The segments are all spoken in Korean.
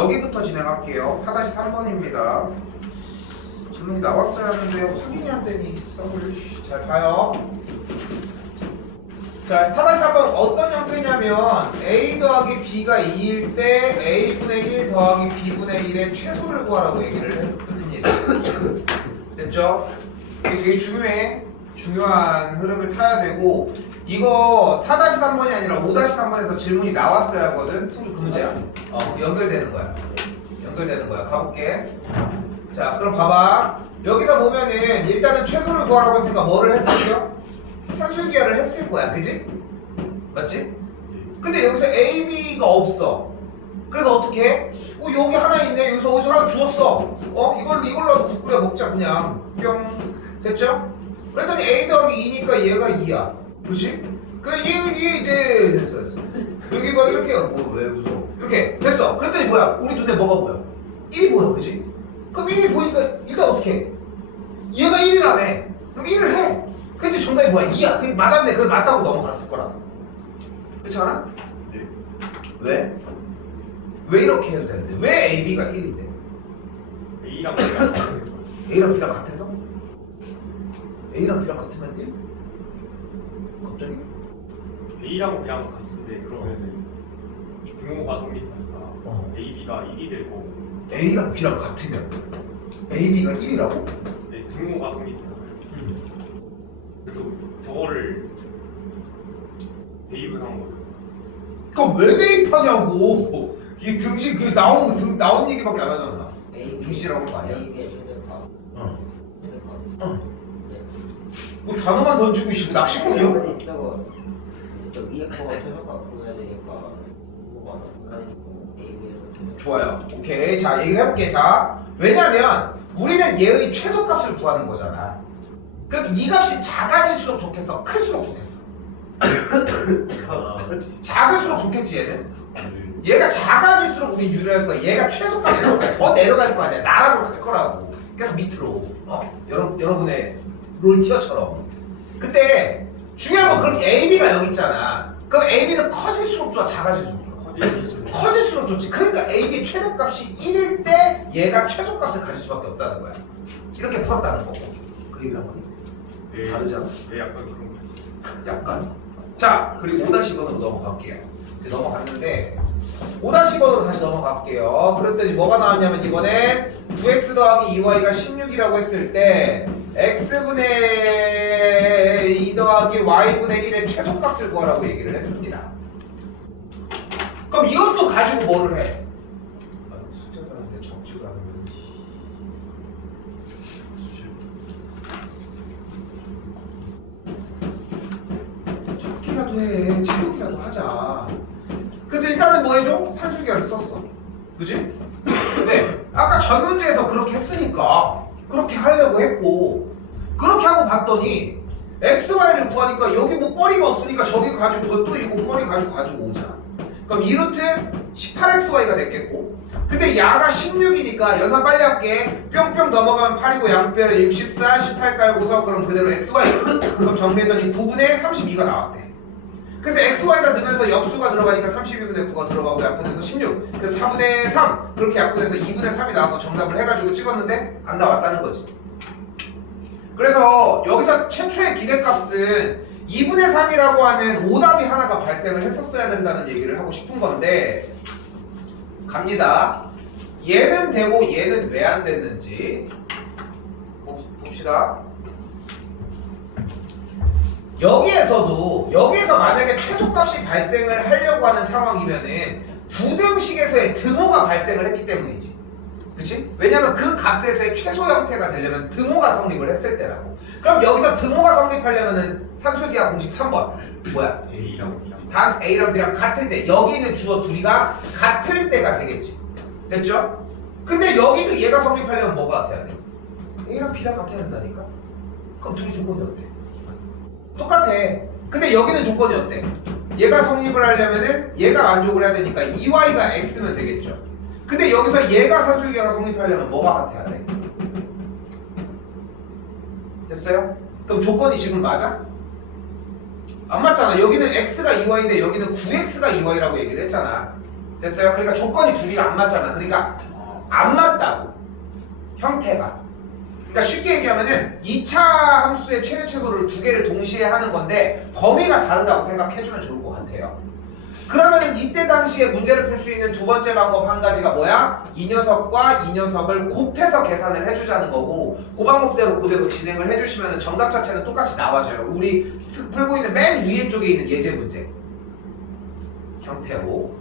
여기부터 진행할게요. 4-3번입니다. 질문이 나왔어야 하는데 확인이 안 되니 썸을 잘 봐요. 자, 4-3번 어떤 형태냐면 a 더하기 b가 2일 때 a분의 1 더하기 b분의 1의 최소를 구하라고 얘기를 했습니다. 됐죠? 이게 되게 중요해. 중요한 흐름을 타야 되고, 이거 4-3번이 아니라 5-3번에서 질문이 나왔어야 하거든. 승주 그 문제야. 연결되는 거야. 연결되는 거야. 가볼게. 자, 그럼 봐봐. 여기서 보면은 일단은 최소를 구하라고 했으니까 뭐를 했을게요? 산술기하를 했을 거야. 그지? 맞지? 근데 여기서 A, B가 없어. 그래서 어떻게 해? 여기 하나 있네. 여기서 어디서 하나 주웠어. 이걸로 국 끓여 먹자 그냥. 뿅. 됐죠? 그랬더니 A 더하기 2니까 얘가 2야. 그치? 네, 됐어. 여기 막 이렇게, 왜 무서워? 이렇게, 됐어. 그랬더니 뭐야? 우리 눈에 뭐가 보여? 1이 보여, 그치? 그럼 1이 보니까 일단 어떻게 해? 얘가 1이라며. 그럼 1을 해. 근데 정답이 뭐야? 2야. 그게 맞았네. 그걸 맞다고 넘어갔을 거라. 그렇지 않아? 네. 왜? 왜 이렇게 해도 되는데? 왜 A, B가 1인데? A랑 B랑 같은 거. A랑 B랑 같아서? A랑 B랑 같으면 1? 갑자기? A랑 B랑 같은데 그러면은 등호 과정이 있으니까 A, B가 1이 되고 A랑 B랑 같으면 A, B가 1이라고? 네, 등호 과정이 있잖아요. 그래서 저거를 대입을 한 거예요. 그럼 왜 대입하냐고! 이게 등식, 나온 얘기밖에 안 하잖아. 등식이라고 하는 거 아니야? A의 최대값. 최대값. 뭐 단어만 던지고 있으면 낚시꾼이요? 저거 저 위에 거 최소값 구해야 되니까 이거 A에서 최대값. 좋아요. 오케이. 자, 얘기를 해볼게. 자, 왜냐면 우리는 얘의 최소값을 구하는 거잖아. 그럼 이 값이 작아질수록 좋겠어? 클수록 좋겠어? 작을수록 좋겠지 얘는? 얘가 작아질수록 우리 유리할 거야. 얘가 최소값이 나올 거야. 더 내려갈 거 아니야. 나락으로 갈 거라고. 계속 밑으로. 여러분의 롤티어처럼. 근데 중요한 건 그럼 AB가 여기 있잖아. 그럼 AB는 커질수록 좋아? 작아질수록 좋아? 커질수록 좋지. 그러니까 AB의 최대값이 1일 때 얘가 최소값을 가질 수밖에 없다는 거야. 이렇게 풀었다는 거고. 그 얘기를 한 거니? 네. 다르지 않아? 네, 약간 그런 거. 약간? 자, 그리고 5-번으로 넘어갈게요. 이제 넘어갔는데 5-번으로 다시 넘어갈게요. 그랬더니 뭐가 나왔냐면 이번엔 9x 더하기 2y가 16이라고 했을 때 x분의 2 더하기 y분의 1의 최소값을 구하라고 얘기를 했습니다. 그럼 이것도 가지고 뭐를 해? 숫자라는데 적지를 않으면 적기라도 해. 제곱이라도 하자. 그래서 일단은 뭐 해줘? 산술기하를 썼어. 그지? 왜? 아까 전 문제에서 그렇게 했으니까 그렇게 하려고 했고, 그렇게 하고 봤더니 xy를 구하니까 여기 뭐 거리가 없으니까 저기 가지고서 또 이거 거리 가지고 오자. 그럼 2루트 18xy가 됐겠고, 근데 야가 16이니까 연산 빨리 할게. 뿅뿅 넘어가면 8이고 양변에 64, 18 깔고서 그럼 그대로 xy. 그럼 정리했더니 9분의 32가 나왔대. 그래서 xy가 넣으면서 역수가 들어가니까 32분의 9가 들어가고 약분해서 16. 그래서 4분의 3 그렇게 약분해서 2분의 3이 나와서 정답을 해가지고 찍었는데 안 나왔다는 거지. 그래서 여기서 최초의 기대값은 2분의 3이라고 하는 오답이 하나가 발생을 했었어야 된다는 얘기를 하고 싶은 건데, 갑니다. 얘는 되고 얘는 왜 안 됐는지 봅시다. 여기에서 만약에 최소값이 발생을 하려고 하는 상황이면은 부등식에서의 등호가 발생을 했기 때문이지. 그치? 왜냐면 그 값에서의 최소 형태가 되려면 등호가 성립을 했을 때라고. 그럼 여기서 등호가 성립하려면은 산술기하 공식 3번 뭐야? A랑 B랑 단 A랑 B랑 같을 때, 여기 있는 주어 둘이가 같을 때가 되겠지. 됐죠? 근데 여기도 얘가 성립하려면 뭐가 같아야 돼? A랑 B랑 같아야 된다니까? 그럼 둘이 조건이 어때? 똑같아. 근데 여기는 조건이 어때? 얘가 성립을 하려면은 얘가 만족을 해야 되니까 2y가 x면 되겠죠. 근데 여기서 얘가 산술기하가 성립하려면 뭐가 같아야 돼? 됐어요? 그럼 조건이 지금 맞아? 안 맞잖아. 여기는 x가 2y인데 여기는 9x가 2y라고 얘기를 했잖아. 됐어요? 그러니까 조건이 둘이 안 맞잖아. 그러니까 안 맞다고. 형태가. 그러니까 쉽게 얘기하면은 2차 함수의 최대 최소를 두 개를 동시에 하는 건데 범위가 다르다고 생각해주면 좋을 것 같아요. 그러면은 이때 당시에 문제를 풀 수 있는 두 번째 방법 한 가지가 뭐야? 이 녀석과 이 녀석을 곱해서 계산을 해주자는 거고, 그 방법대로 그대로 진행을 해주시면 정답 자체는 똑같이 나와줘요. 우리 풀고 있는 맨 위에 쪽에 있는 예제 문제 형태로.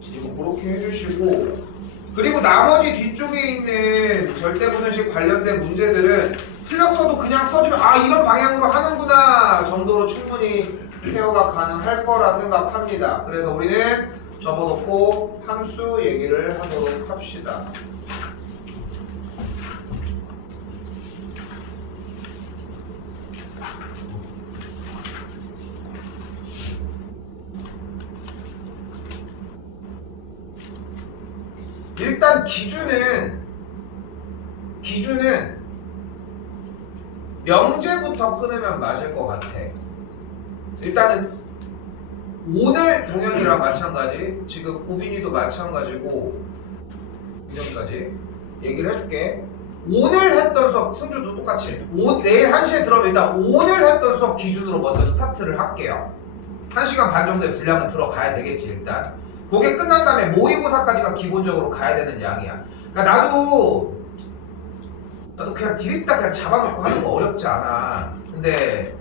이거 그렇게 해주시고, 그리고 나머지 뒤쪽에 있는 절대분해식 관련된 문제들은 틀렸어도 그냥 써주면 아 이런 방향으로 하는구나 정도로 충분히 케어가 가능할 거라 생각합니다. 그래서 우리는 접어놓고 함수 얘기를 하도록 합시다. 일단 기준은 명제부터 끊으면 맞을 것 같아. 일단은 오늘 동현이랑 마찬가지, 지금 우빈이도 마찬가지고 민영이까지 얘기를 해줄게. 오늘 했던 수업, 승주도 똑같이 내일 1시에 들어오면 일단 오늘 했던 수업 기준으로 먼저 스타트를 할게요. 1시간 반 정도의 분량은 들어가야 되겠지. 일단 그게 끝난 다음에 모의고사까지가 기본적으로 가야 되는 양이야. 그러니까 나도 그냥 디귿딱 그냥 잡아놓고 하는 거 어렵지 않아. 근데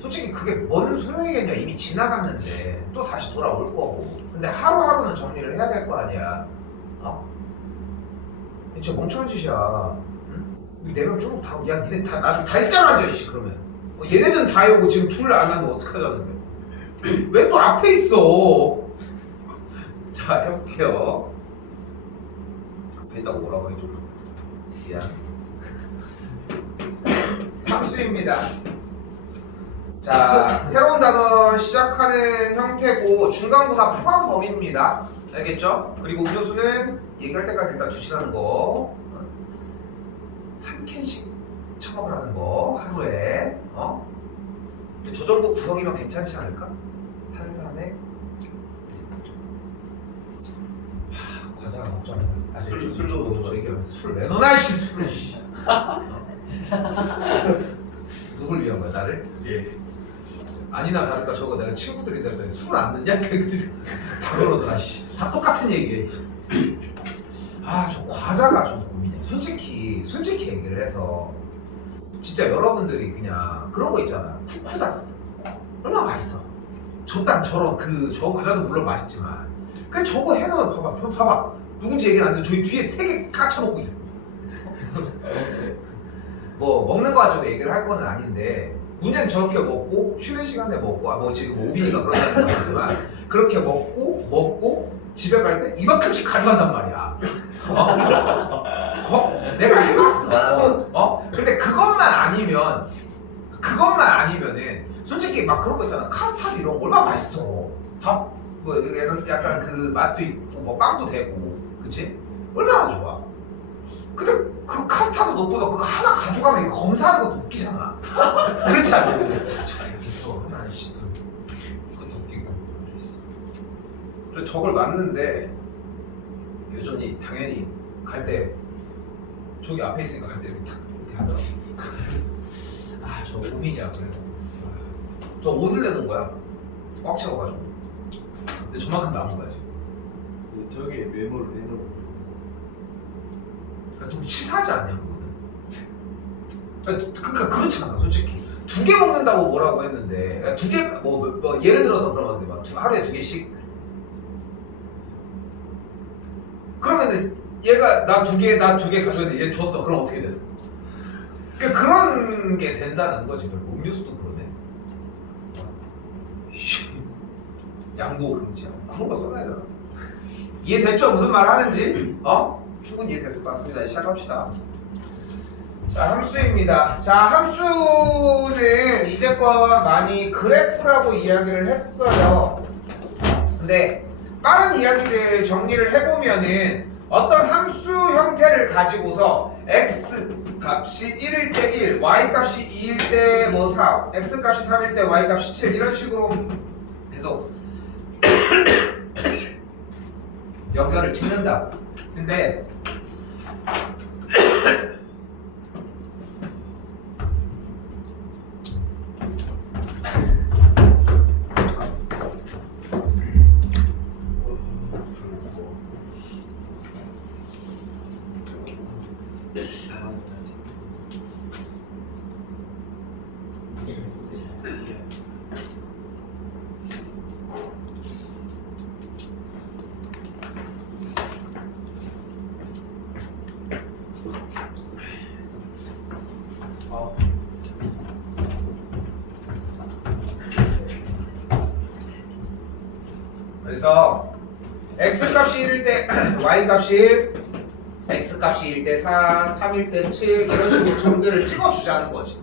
솔직히 그게 뭔 소용이겠냐. 이미 지나갔는데 또 다시 돌아올 거고. 근데 하루하루는 정리를 해야 될 거 아니야. 진짜 멍청한 짓이야. 응? 4명 쭉 다, 야 니네 다 나중에 다 일자로 앉아 이씨. 그러면 얘네들은 다 해오고 지금 둘 안 하면 어떡하자는 거야. 왜 또 앞에 있어. 자 해볼게요. 앞에 있다고 뭐라고 해줘. 미안. 함수입니다. 자, 새로운 단어 시작하는 형태고 중간고사 포함 범위입니다. 알겠죠? 그리고 음료수는 얘기할 때까지 일단 주시라는 거. 한 캔씩 청업을 하는 거 하루에. 저 정도 구성이면 괜찮지 않을까? 탄산에 과자가 걱정이다. 술도 넣는 거. 얘기하면 술 내놓나 이씨 술을. 누굴 위한 거야? 나를? 예. 아니나 다를까 저거 내가 친구들이 내가 술을 안 넣냐? 그래서 다 그러더라 씨. 다 똑같은 얘기해. 저 과자가 좀 고민이야. 솔직히 얘기를 해서 진짜 여러분들이 그냥 그런 거 있잖아. 쿠쿠다스 얼마나 맛있어. 저딴 저런 저 과자도 물론 맛있지만 그래 저거 해놓으면 봐봐 누군지 얘기는 안 돼. 저희 뒤에 3개 까쳐먹고 있어. 뭐 먹는 거 가지고 얘기를 할 건 아닌데 문제는 저렇게 먹고 쉬는 시간에 먹고 지금 오빈이가 그런다는 거지만 그렇게 먹고 집에 갈 때 이만큼씩 가져간단 말이야. 내가 해봤어. 근데 그것만 아니면은 솔직히 막 그런 거 있잖아. 카스타드 이런 거 얼마나 맛있어. 밥 뭐 약간 그 맛도 있고 뭐 빵도 되고 그치? 얼마나 좋아. 근데 그 카스타드 넣고서 그거 하나 가져가면 검사하는 것도 웃기잖아. 그렇지 않냐? 저 새끼 또 하나 씨 그것도 웃기고. 그래서 저걸 놨는데 여전히 당연히 갈 때 저기 앞에 있으니까 갈 때 이렇게 탁 이렇게 하더라고. 저 고민이야. 그래서 저 오늘 내는 거야. 꽉 채워가지고. 근데 저만큼 남은 거야 지금. 저기 메모를 해놓고 그러니까 좀 치사하지 않냐 그거는. 그러니까 그렇지 않아 솔직히. 2개 먹는다고 뭐라고 했는데 2개 뭐 예를 들어서 그러면 막 하루에 2개씩 그러면은 얘가 나 2개 가져왔는데 얘 줬어. 그럼 어떻게 되는? 그러니까 그런 게 된다는 거지. 음료수도 그러네. 양보 금지야. 그런 거 써놔야 되나? 이해됐죠? 무슨 말 하는지? 충분히 이해됐을 것 같습니다. 시작합시다. 자, 함수입니다. 자, 함수는 이제껏 많이 그래프라고 이야기를 했어요. 근데 빠른 이야기들 정리를 해보면은 어떤 함수 형태를 가지고서 x 값이 1일 때 1, y 값이 2일 때 뭐 4, x 값이 3일 때 y 값이 7 이런 식으로 계속 연결을 짓는다고. 근데 그래서 x 값이 1일 때 y 값이 x 값이 1일 때 4, 3일 때 7 이런 식으로 점들을 찍어주자는 거지.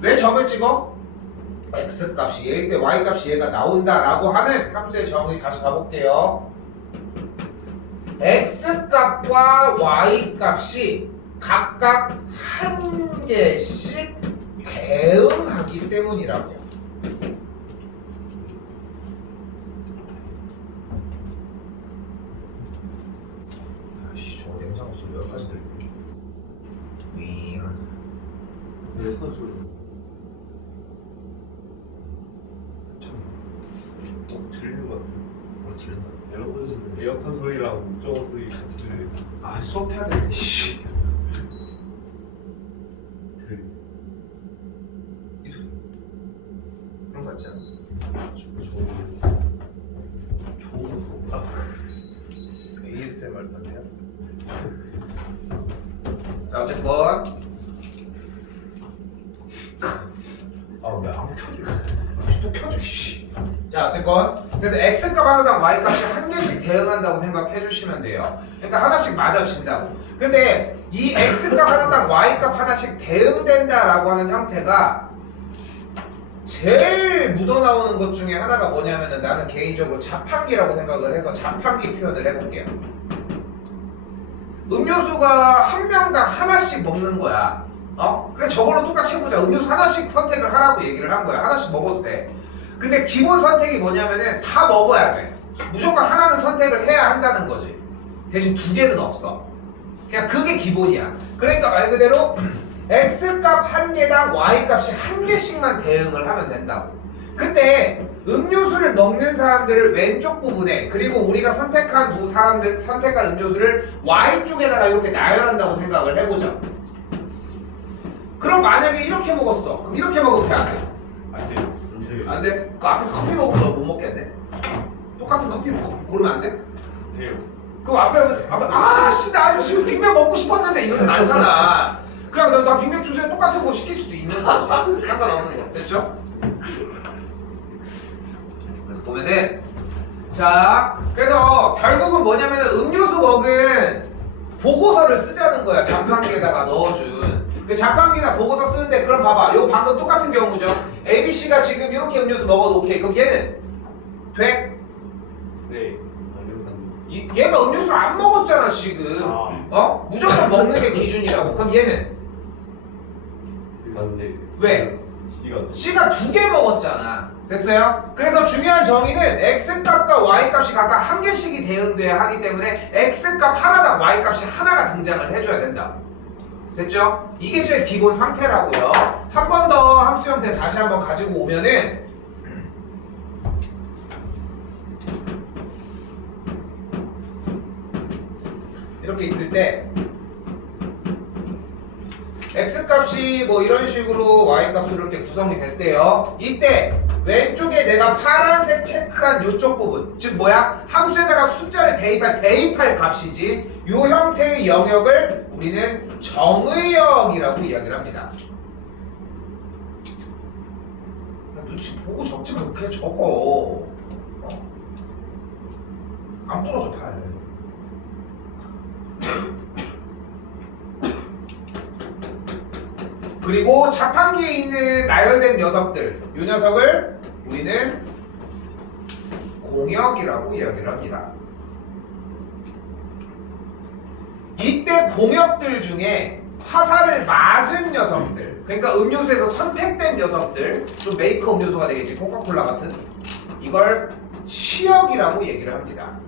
왜 점을 찍어? x 값이 1일 때 y 값이 얘가 나온다라고 하는 함수의 정의 다시 가볼게요. x 값과 y 값이 각각 한 개씩 대응하기 때문이라고요. 아씨, 저 냉장고 소리 여기까지 들리네. 윙. 에어컨 소리. 들리는 것 같은데. 뭐 들린다. 에어컨 소리랑 저거 소리 같이 들리네. 아, 수업해야 되는데. 씨. 이 소리. 그런 거 같지 않아? 좋은 거. ASMR 같네요. 자, 어쨌건 왜 안 켜져? 또 켜져. 씨. 자, 어쨌건 그래서 x 값 하나당 y 값이 한 개씩 대응한다고 생각해 주시면 돼요. 그러니까 하나씩 맞아진다고. 근데 이 x 값 하나당 y 값 하나씩 대응된다라고 하는 형태가 제일 묻어나오는 것 중에 하나가 뭐냐면은 나는 개인적으로 자판기라고 생각을 해서 자판기 표현을 해볼게요. 음료수가 한 명당 하나씩 먹는 거야. 그래 저걸로 똑같이 해보자. 음료수 하나씩 선택을 하라고 얘기를 한 거야. 하나씩 먹어도 돼. 근데 기본 선택이 뭐냐면은 다 먹어야 돼. 무조건 하나는 선택을 해야 한다는 거지. 대신 두 개는 없어. 그냥 그게 기본이야. 그러니까 말 그대로 x 값 한 개당 y 값이 한 개씩만 대응을 하면 된다고. 근데 음료수를 먹는 사람들을 왼쪽 부분에, 그리고 우리가 선택한 두 사람들 선택한 음료수를 y 쪽에다가 이렇게 나열한다고 생각을 해보자. 그럼 만약에 이렇게 먹었어. 그럼 이렇게 먹으면 돼, 안 돼? 안 돼요. 안 돼? 그 앞에서 커피 먹으면 너 못 먹겠네? 똑같은 커피 고르면 안 돼? 돼요. 그럼 앞에 아씨 나 지금 빅맥 먹고 싶었는데 이러진 않잖아. 그냥 나 빅맥 주세요 똑같은 거 시킬 수도 있는 거지. 상관없는 거. 됐죠? 그래서 보면은 자 그래서 결국은 뭐냐면은 음료수 먹은 보고서를 쓰자는 거야. 자판기에다가 넣어준 그 자판기나 보고서 쓰는데 그럼 봐봐 요 방금 똑같은 경우죠. ABC가 지금 이렇게 음료수 먹어도 오케이. 그럼 얘는 돼? 네. 얘가 음료수를 안 먹었잖아 지금. 무조건 먹는 게 기준이라고. 그럼 얘는 맞네. 왜? C가 C가 두 개 먹었잖아. 됐어요? 그래서 중요한 정의는 X값과 Y값이 각각 한 개씩이 대응돼야 하기 때문에 X값 하나당 Y값이 하나가 등장을 해줘야 된다. 됐죠? 이게 제일 기본 상태라고요. 한 번 더 함수 형태 다시 한번 가지고 오면은 이렇게 있을 때 X값이 뭐 이런 식으로 Y값으로 이렇게 구성이 됐대요. 이때 왼쪽에 내가 파란색 체크한 요쪽 부분 즉 뭐야? 함수에다가 숫자를 대입할 값이지. 요 형태의 영역을 우리는 정의역이라고 이야기를 합니다. 눈치 보고 적지 말고 그냥 적어. 안 부러져 팔. 그리고 자판기에 있는 나열된 녀석들, 이 녀석을 우리는 공역이라고 이야기를 합니다. 이때 공역들 중에 화살을 맞은 녀석들, 그러니까 음료수에서 선택된 녀석들, 좀 메이커 음료수가 되겠지, 코카콜라 같은, 이걸 치역이라고 얘기를 합니다.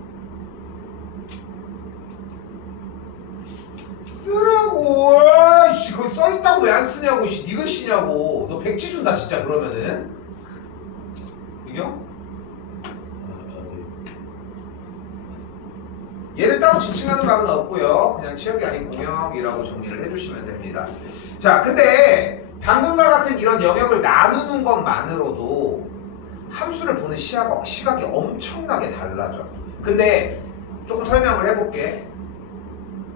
쓰라고. 씨, 거기 써있다고 왜 안 쓰냐고. 씨, 니가 쓰냐고. 너 백지 준다 진짜. 그러면은 이경? 얘는 따로 지칭하는 바는 없고요. 그냥 치역이 아닌 공역이라고 정리를 해주시면 됩니다. 자, 근데 방금과 같은 이런 영역을 나누는 것만으로도 함수를 보는 시각이 엄청나게 달라져. 근데 조금 설명을 해볼게.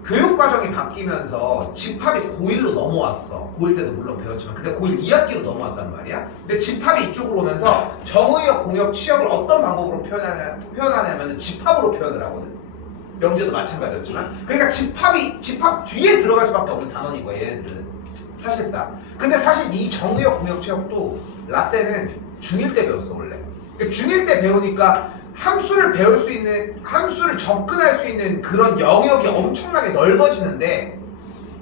교육과정이 바뀌면서 집합이 고1로 넘어왔어. 고1 때도 물론 배웠지만, 근데 고1 2학기로 넘어왔단 말이야. 근데 집합이 이쪽으로 오면서 정의역, 공역, 치역을 어떤 방법으로 표현하냐면 집합으로 표현을 하거든. 명제도 마찬가지였지만. 그러니까 집합 뒤에 들어갈 수밖에 없는 단원인 거야, 얘네들은. 사실상. 근데 사실 이 정의역, 공역, 치역도 라떼는 중1 때 배웠어, 원래. 그러니까 중1 때 배우니까 함수를 배울 수 있는, 함수를 접근할 수 있는 그런 영역이 엄청나게 넓어지는데,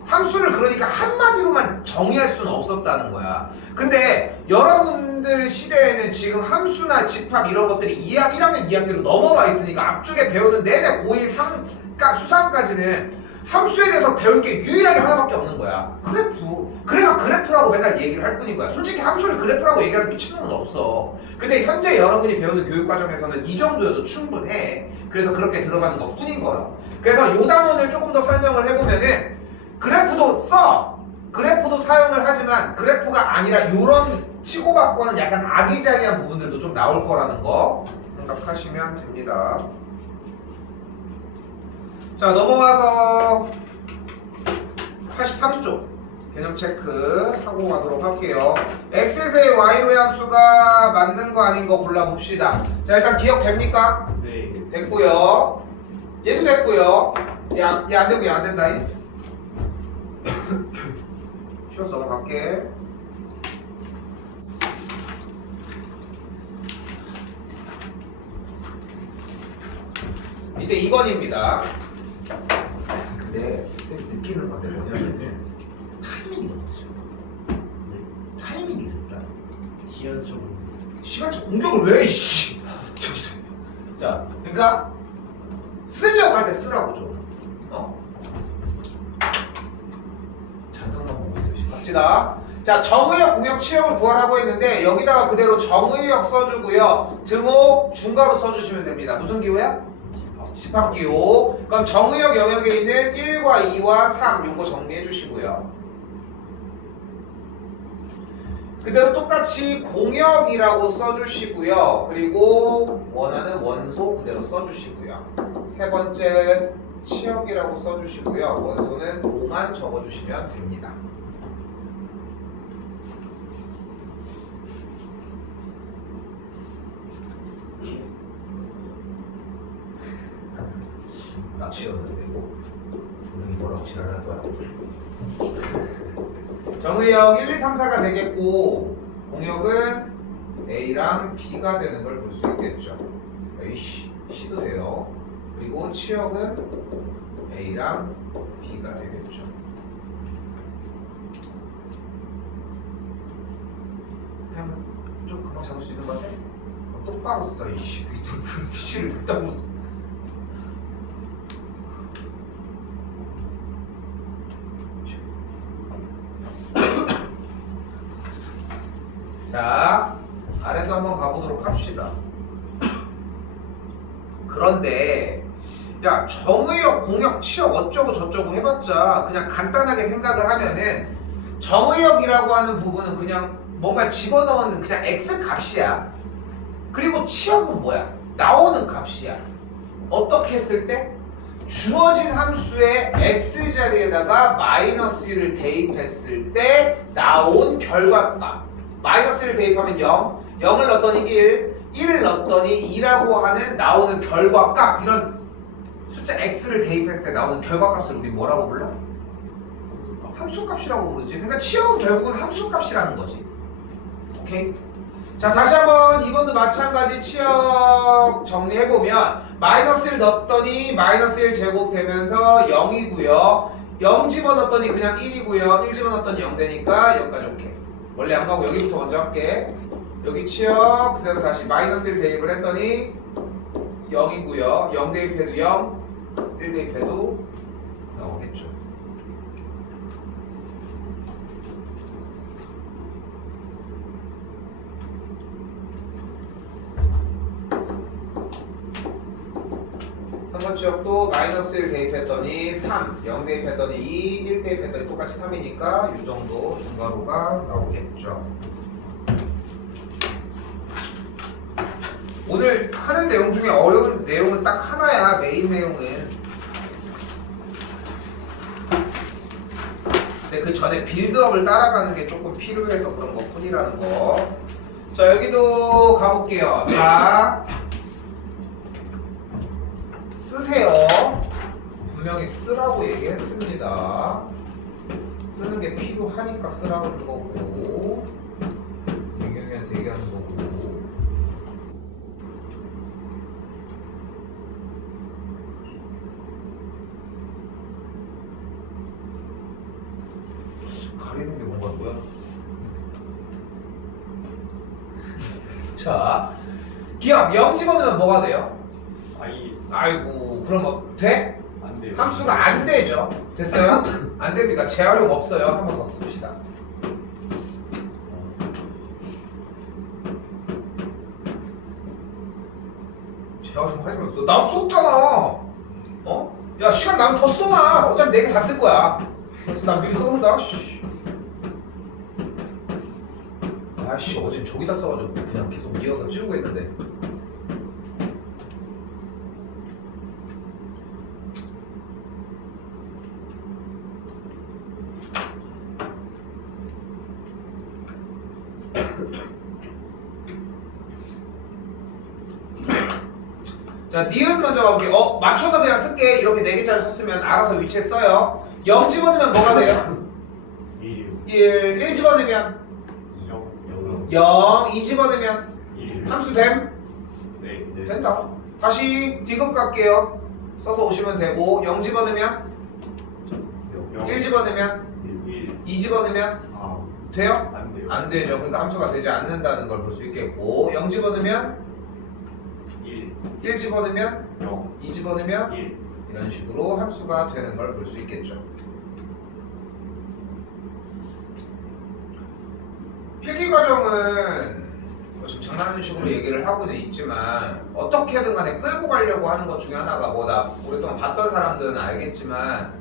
함수를 그러니까 한마디로만 정의할 수는 없었다는 거야. 근데 여러분들 시대에는 지금 함수나 집합 이런 것들이 1학년 2학기로 넘어와 있으니까 앞쪽에 배우는 내내 고2, 3까지는 함수에 대해서 배울 게 유일하게 하나밖에 없는 거야. 그래프. 그래서 그래프라고 맨날 얘기를 할 뿐인 거야. 솔직히 함수를 그래프라고 얘기하는 미친놈은 없어. 근데 현재 여러분이 배우는 교육과정에서는 이 정도여도 충분해. 그래서 그렇게 들어가는 것 뿐인 거라. 그래서 요 단원을 조금 더 설명을 해보면은 그래프도 써. 그래프도 사용을 하지만 그래프가 아니라 요런 치고받고는 약간 아기자기한 부분들도 좀 나올 거라는 거 생각하시면 됩니다. 자, 넘어가서 83쪽 개념 체크 하고 가도록 할게요. x에서의 y로의 함수가 맞는 거 아닌 거 골라봅시다. 자, 일단 기억됩니까? 네. 됐고요. 얘도 됐고요. 얘 안 되고 얘 안 된다. 쉬었어, 넘어갈게. 이때 2번입니다. 근데 쌤이 느끼는 건데 뭐냐면은 타이밍이 너무 늦어. 타이밍이 늦다. 시간차 공격을 왜 씨. 저기서. 자, 그러니까 쓰려고 할 때 쓰라고 좀. 잔상만 보고 있어. 갑시다. 자, 정의역, 공역, 치역을 구하라고 했는데 여기다가 그대로 정의역 써주고요. 등호 중괄호 써주시면 됩니다. 무슨 기호야? 집합기호. 그럼 정의역 영역에 있는 1과 2와 3 요거 정리해 주시고요. 그대로 똑같이 공역이라고 써주시고요. 그리고 원하는 원소 그대로 써주시고요. 세 번째 치역이라고 써주시고요. 원소는 5만 적어주시면 됩니다. 나 치였는데 이거 분명히 뭐라고 지랄할 거야. 정의역 1, 2, 3, 4가 되겠고 공역은 A랑 B가 되는 걸 볼 수 있겠죠. A, C도 돼요. 그리고 치역은 A랑 B가 되겠죠. 그냥 좀 금방 잡을 수 있는 것 같아? 똑바로 써, 이씨. 그 C를 그따구 써. 자, 아래도 한번 가보도록 합시다. 그런데 야, 정의역, 공역, 치역 어쩌고 저쩌고 해봤자 그냥 간단하게 생각을 하면은 정의역이라고 하는 부분은 그냥 뭔가 집어넣는 그냥 x 값이야. 그리고 치역은 뭐야? 나오는 값이야. 어떻게 했을 때? 주어진 함수의 x자리에다가 마이너스 1을 대입했을 때 나온 결과값. 마이너스를 대입하면 0, 0을 넣었더니 1, 1을 넣었더니 2라고 하는 나오는 결과값. 이런 숫자 x를 대입했을 때 나오는 결과값을 우리 뭐라고 불러? 함수값이라고 부르지. 그러니까 치역은 결국은 함수값이라는 거지. 오케이? 자, 다시 한번 2번도 마찬가지 치역 정리해보면 마이너스 1 넣었더니 마이너스 1 제곱 되면서 0이고요. 0 집어넣었더니 그냥 1이고요. 1 집어넣었더니 0 되니까 여기까지 오케이. 원래 안 가고 여기부터 먼저 할게. 여기 치역 그대로 다시 마이너스 1 대입을 했더니 0이고요. 0 대입해도 0, 1 대입해도 나오겠죠. 삼각지역도 마이너스 1 대입했더니 3, 0 대입했더니 2, 1 대입했더니 똑같이 3이니까 이 정도 중괄호가 나오겠죠. 오늘 하는 내용 중에 어려운 내용은 딱 하나야. 메인 내용은. 근데 그 전에 빌드업을 따라가는 게 조금 필요해서 그런 것 뿐이라는 거. 자, 여기도 가볼게요. 자, 쓰세요. 분명히 쓰라고 얘기했습니다. 쓰는 게 필요하니까 쓰라고 하는 거고, 민경이한테 얘기하는 거고. 가리는 게 뭔가 뭐야? 자, 기억 0 집어넣으면 뭐가 돼요? 아이 아이고, 그럼 뭐 돼? 안 돼요. 함수가 안 되죠. 됐어요? 안 됩니다. 재활용 없어요. 한 번 더 씁시다. 재활용 하지 마세요. 나 썼잖아. 어? 야, 시간 나면 더 써놔. 어차피 4개 다 쓸 거야. 그래서 나 미리 써놓는다. 씨. 아씨, 어제 저기다 써가지고 그냥 계속 이어서 찌르고 했는데. 자, 니은 먼저 가볼게요. 맞춰서 그냥 쓸게. 이렇게 4개짜리 썼으면 알아서 위치에 써요. 0 집어넣으면 뭐가 돼요? 1 집어넣으면 0, 2 집어넣으면 1 함수 됨? 네. 된다. 다시 디귿 갈게요. 써서 오시면 되고 0 집어넣으면 1 집어넣으면 1 2 집어넣으면 아, 돼요? 안 돼요. 안 되죠. 그러니까 함수가 되지 않는다는 걸 볼 수 있겠고 0 집어넣으면 1 집어넣으면 0 2 집어넣으면 1 이런 식으로 함수가 되는 걸 볼 수 있겠죠. 필기 과정은 뭐 지금 장난하는 식으로 얘기를 하고는 있지만 어떻게든 간에 끌고 가려고 하는 것 중에 하나가 뭐다. 오랫동안 봤던 사람들은 알겠지만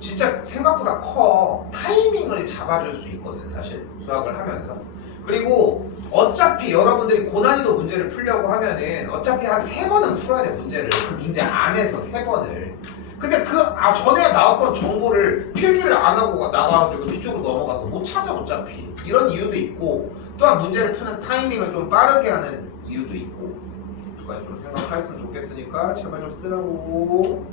진짜 생각보다 커. 타이밍을 잡아줄 수 있거든 사실 수학을 하면서. 그리고 어차피 여러분들이 고난이도 문제를 풀려고 하면은 어차피 한 3번은 풀어야 돼. 문제를 그 문제 안에서 3번을. 근데 그 전에 나왔던 정보를 필기를 안 하고 나가가지고 뒤쪽으로 넘어가서 못 찾아 어차피. 이런 이유도 있고 또한 문제를 푸는 타이밍을 좀 빠르게 하는 이유도 있고 두 가지 좀 생각했으면 좋겠으니까 제발 좀 쓰라고.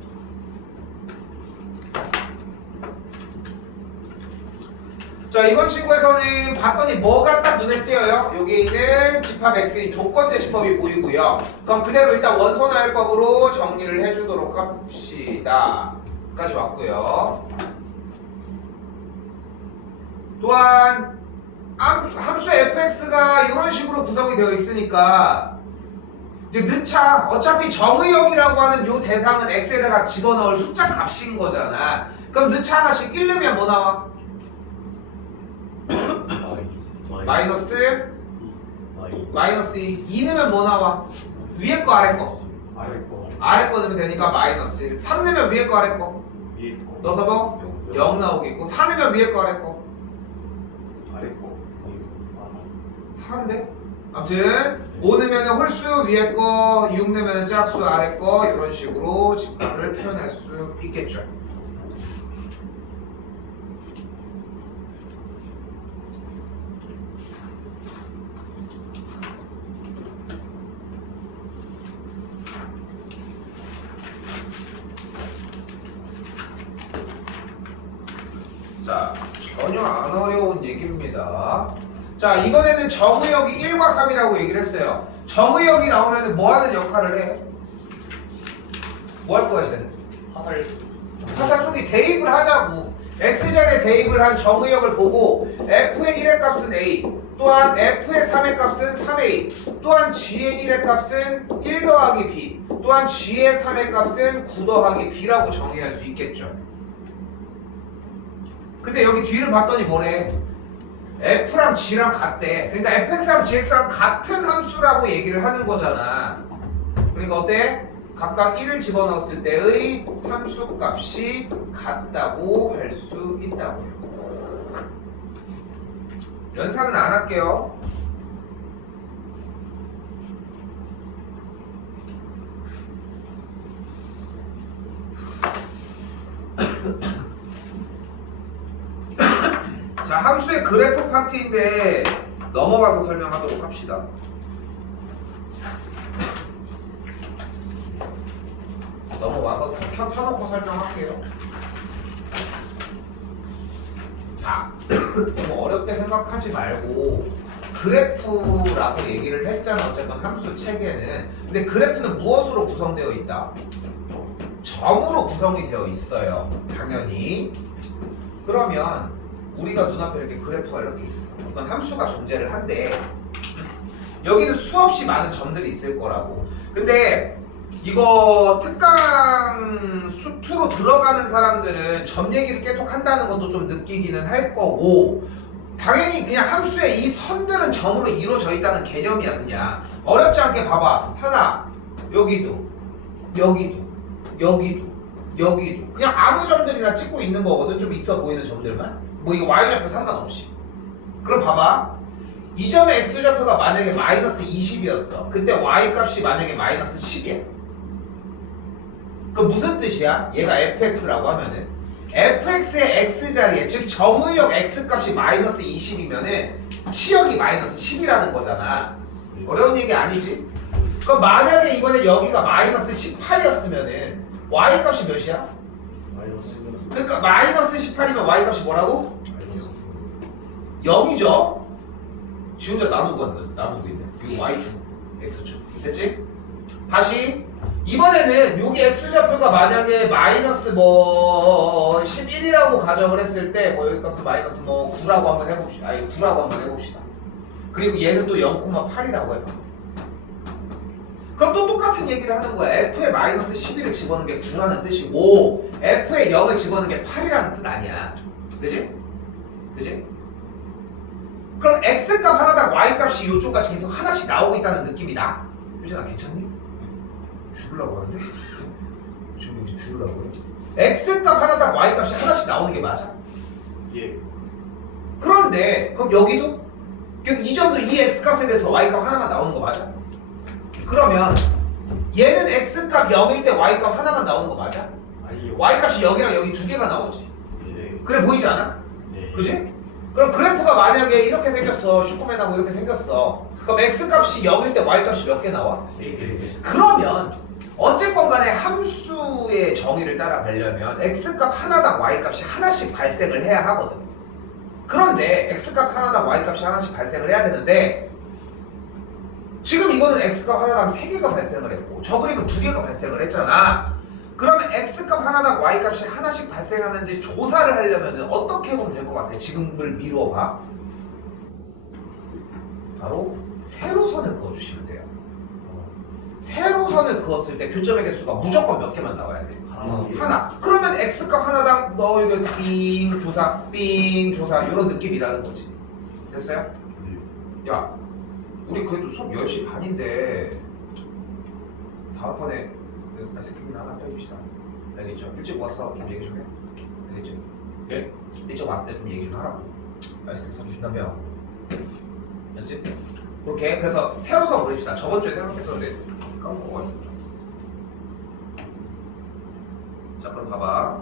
자, 이번 친구에서는 봤더니 뭐가 딱 눈에 띄어요? 여기 있는 집합 X인 조건 제시법이 보이고요. 그럼 그대로 일단 원소나열법으로 정리를 해주도록 합시다. 까지 왔고요. 또한 함수 fx가 이런 식으로 구성이 되어 있으니까 이제 넣자. 어차피 정의역이라고 하는 요 대상은 x에다가 집어넣을 숫자 값인 거잖아. 그럼 넣자 하나씩 1 넣으면 뭐 나와? 마이너스 마이너스 2 넣으면 뭐 나와? 위에 거 아래 거 아래 거 넣으면 되니까 마이너스 1 3 넣으면 위에 거 아래 거 위에 거 넣어서 뭐? 0 나오겠고 4 넣으면 위에 거 아래 거 아래 거 4인데? 아무튼 5 넣으면 홀수 위에 거 6 넣으면 짝수 아래 거 이런 식으로 집합을 표현할 수 있겠죠. 자, 전혀 안 어려운 얘기입니다. 자, 이번에는 정의역이 1과 3이라고 얘기를 했어요. 정의역이 나오면 뭐 하는 역할을 해? 뭐 할 거야, 쟤는? 화살 화살 쏘기 대입을 하자고. x자리에 대입을 한 정의역을 보고 f의 1의 값은 a, 또한 f의 3의 값은 3a, 또한 g의 1의 값은 1 더하기 b, 또한 g의 3의 값은 9 더하기 b라고 정의할 수 있겠죠. 근데 여기 뒤를 봤더니 뭐래? f랑 g랑 같대. 그러니까 fx랑 gx랑 같은 함수라고 얘기를 하는 거잖아. 그러니까 어때? 각각 1을 집어넣었을 때의 함수 값이 같다고 할 수 있다고요. 연산은 안 할게요. 자, 함수의 그래프 파트인데 넘어가서 설명하도록 합시다. 넘어와서 켜놓고 설명할게요. 자, 너무 어렵게 생각하지 말고 그래프라고 얘기를 했잖아. 어쨌건 함수 체계는. 근데 그래프는 무엇으로 구성되어 있다? 점으로 구성이 되어 있어요. 당연히. 그러면 우리가 눈앞에 이렇게 그래프가 이렇게 있어. 어떤 함수가 존재를 한데 여기는 수없이 많은 점들이 있을 거라고. 근데 이거 특강 수투로 들어가는 사람들은 점 얘기를 계속 한다는 것도 좀 느끼기는 할 거고, 당연히 그냥 함수의 이 선들은 점으로 이루어져 있다는 개념이야. 그냥 어렵지 않게 봐봐. 하나, 여기도, 여기도, 여기도, 여기도, 그냥 아무 점들이나 찍고 있는 거거든. 좀 있어 보이는 점들만. 뭐 이거 y좌표 상관없이. 그럼 봐봐. 이 점의 x좌표가 만약에 마이너스 20이었어. 그때 y값이 만약에 마이너스 10이야. 그 무슨 뜻이야? 얘가 fx라고 하면은 fx의 x자리에, 즉 정의역 x값이 마이너스 20이면은 치역이 마이너스 10이라는 거잖아. 어려운 얘기 아니지? 그럼 만약에 이번에 여기가 마이너스 18이었으면은 y값이 몇이야? 마이너스 그러니까 마이너스 18이면 y값이 뭐라고? 마이너스 0이죠? 지 혼자 나누고 있네. 이거 y축, x축. 됐지? 다시 이번에는 여기 x좌표가 만약에 마이너스 뭐 11이라고 가정을 했을 때 뭐 여기 값을 마이너스 뭐 9라고 한번 해봅시다. 아니 9라고 한번 해봅시다. 그리고 얘는 또 0,8이라고 해봐. 그럼 또 똑같은 얘기를 하는 거야. f에 마이너스 11을 집어넣는 게 9라는 뜻이고 f에 0을 집어넣는 게 8이라는 뜻 아니야. 그지? 그지? 그럼 x값 하나당 y값이 이쪽까지 계속 하나씩 나오고 있다는 느낌이 나. 유진아 괜찮니? 죽으려고 하는데? 지금 여기 죽으려고요? x값 하나당 y값이 하나씩 나오는 게 맞아. 예. 그런데 그럼 여기도? 그럼 이 점도 이 x값에 대해서 y값 하나만 나오는 거 맞아? 그러면 얘는 x값 0일 때 y값 하나만 나오는 거 맞아? 아니요. y값이 0이랑 여기 두 개가 나오지. 네. 그래 보이지 않아? 네. 그지? 그럼 그래프가 만약에 이렇게 생겼어. 슈퍼맨하고 이렇게 생겼어. 그럼 x값이 0일 때 y값이 몇 개 나와? 네. 그러면 어쨌건 간에 함수의 정의를 따라가려면 x값 하나당 y값이 하나씩 발생을 해야 하거든. 그런데 x값 하나당 y값이 하나씩 발생을 해야 되는데 지금 이거는 x값 하나당 3개가 발생을 했고 저 그림은 2개가 발생을 했잖아. 그러면 x값 하나당 y값이 하나씩 발생하는지 조사를 하려면 어떻게 보면 될 것 같아? 지금을 미뤄봐. 바로 세로선을 그어주시면 돼요. 세로선을 그었을 때 교점의 개수가 무조건 몇 개만 나와야 돼? 하나. 그러면 x값 하나당 너 이거 삥 조사 삥 조사 이런 느낌이라는 거지. 됐어요? 야 우리 그래도 수업 10시 반인데 다음번에 아이스크림 하나 빼줍시다. 알겠죠? 일찍 왔어. 좀 얘기 좀 해. 알겠죠? 네? 일찍 왔을 때 좀 얘기 좀 하라고. 아이스크림 사주신다며. 알지? 그렇게 그래서 세로선 그립시다. 저번 주에 생각했었는데 까먹어가지고. 자 그럼 봐봐.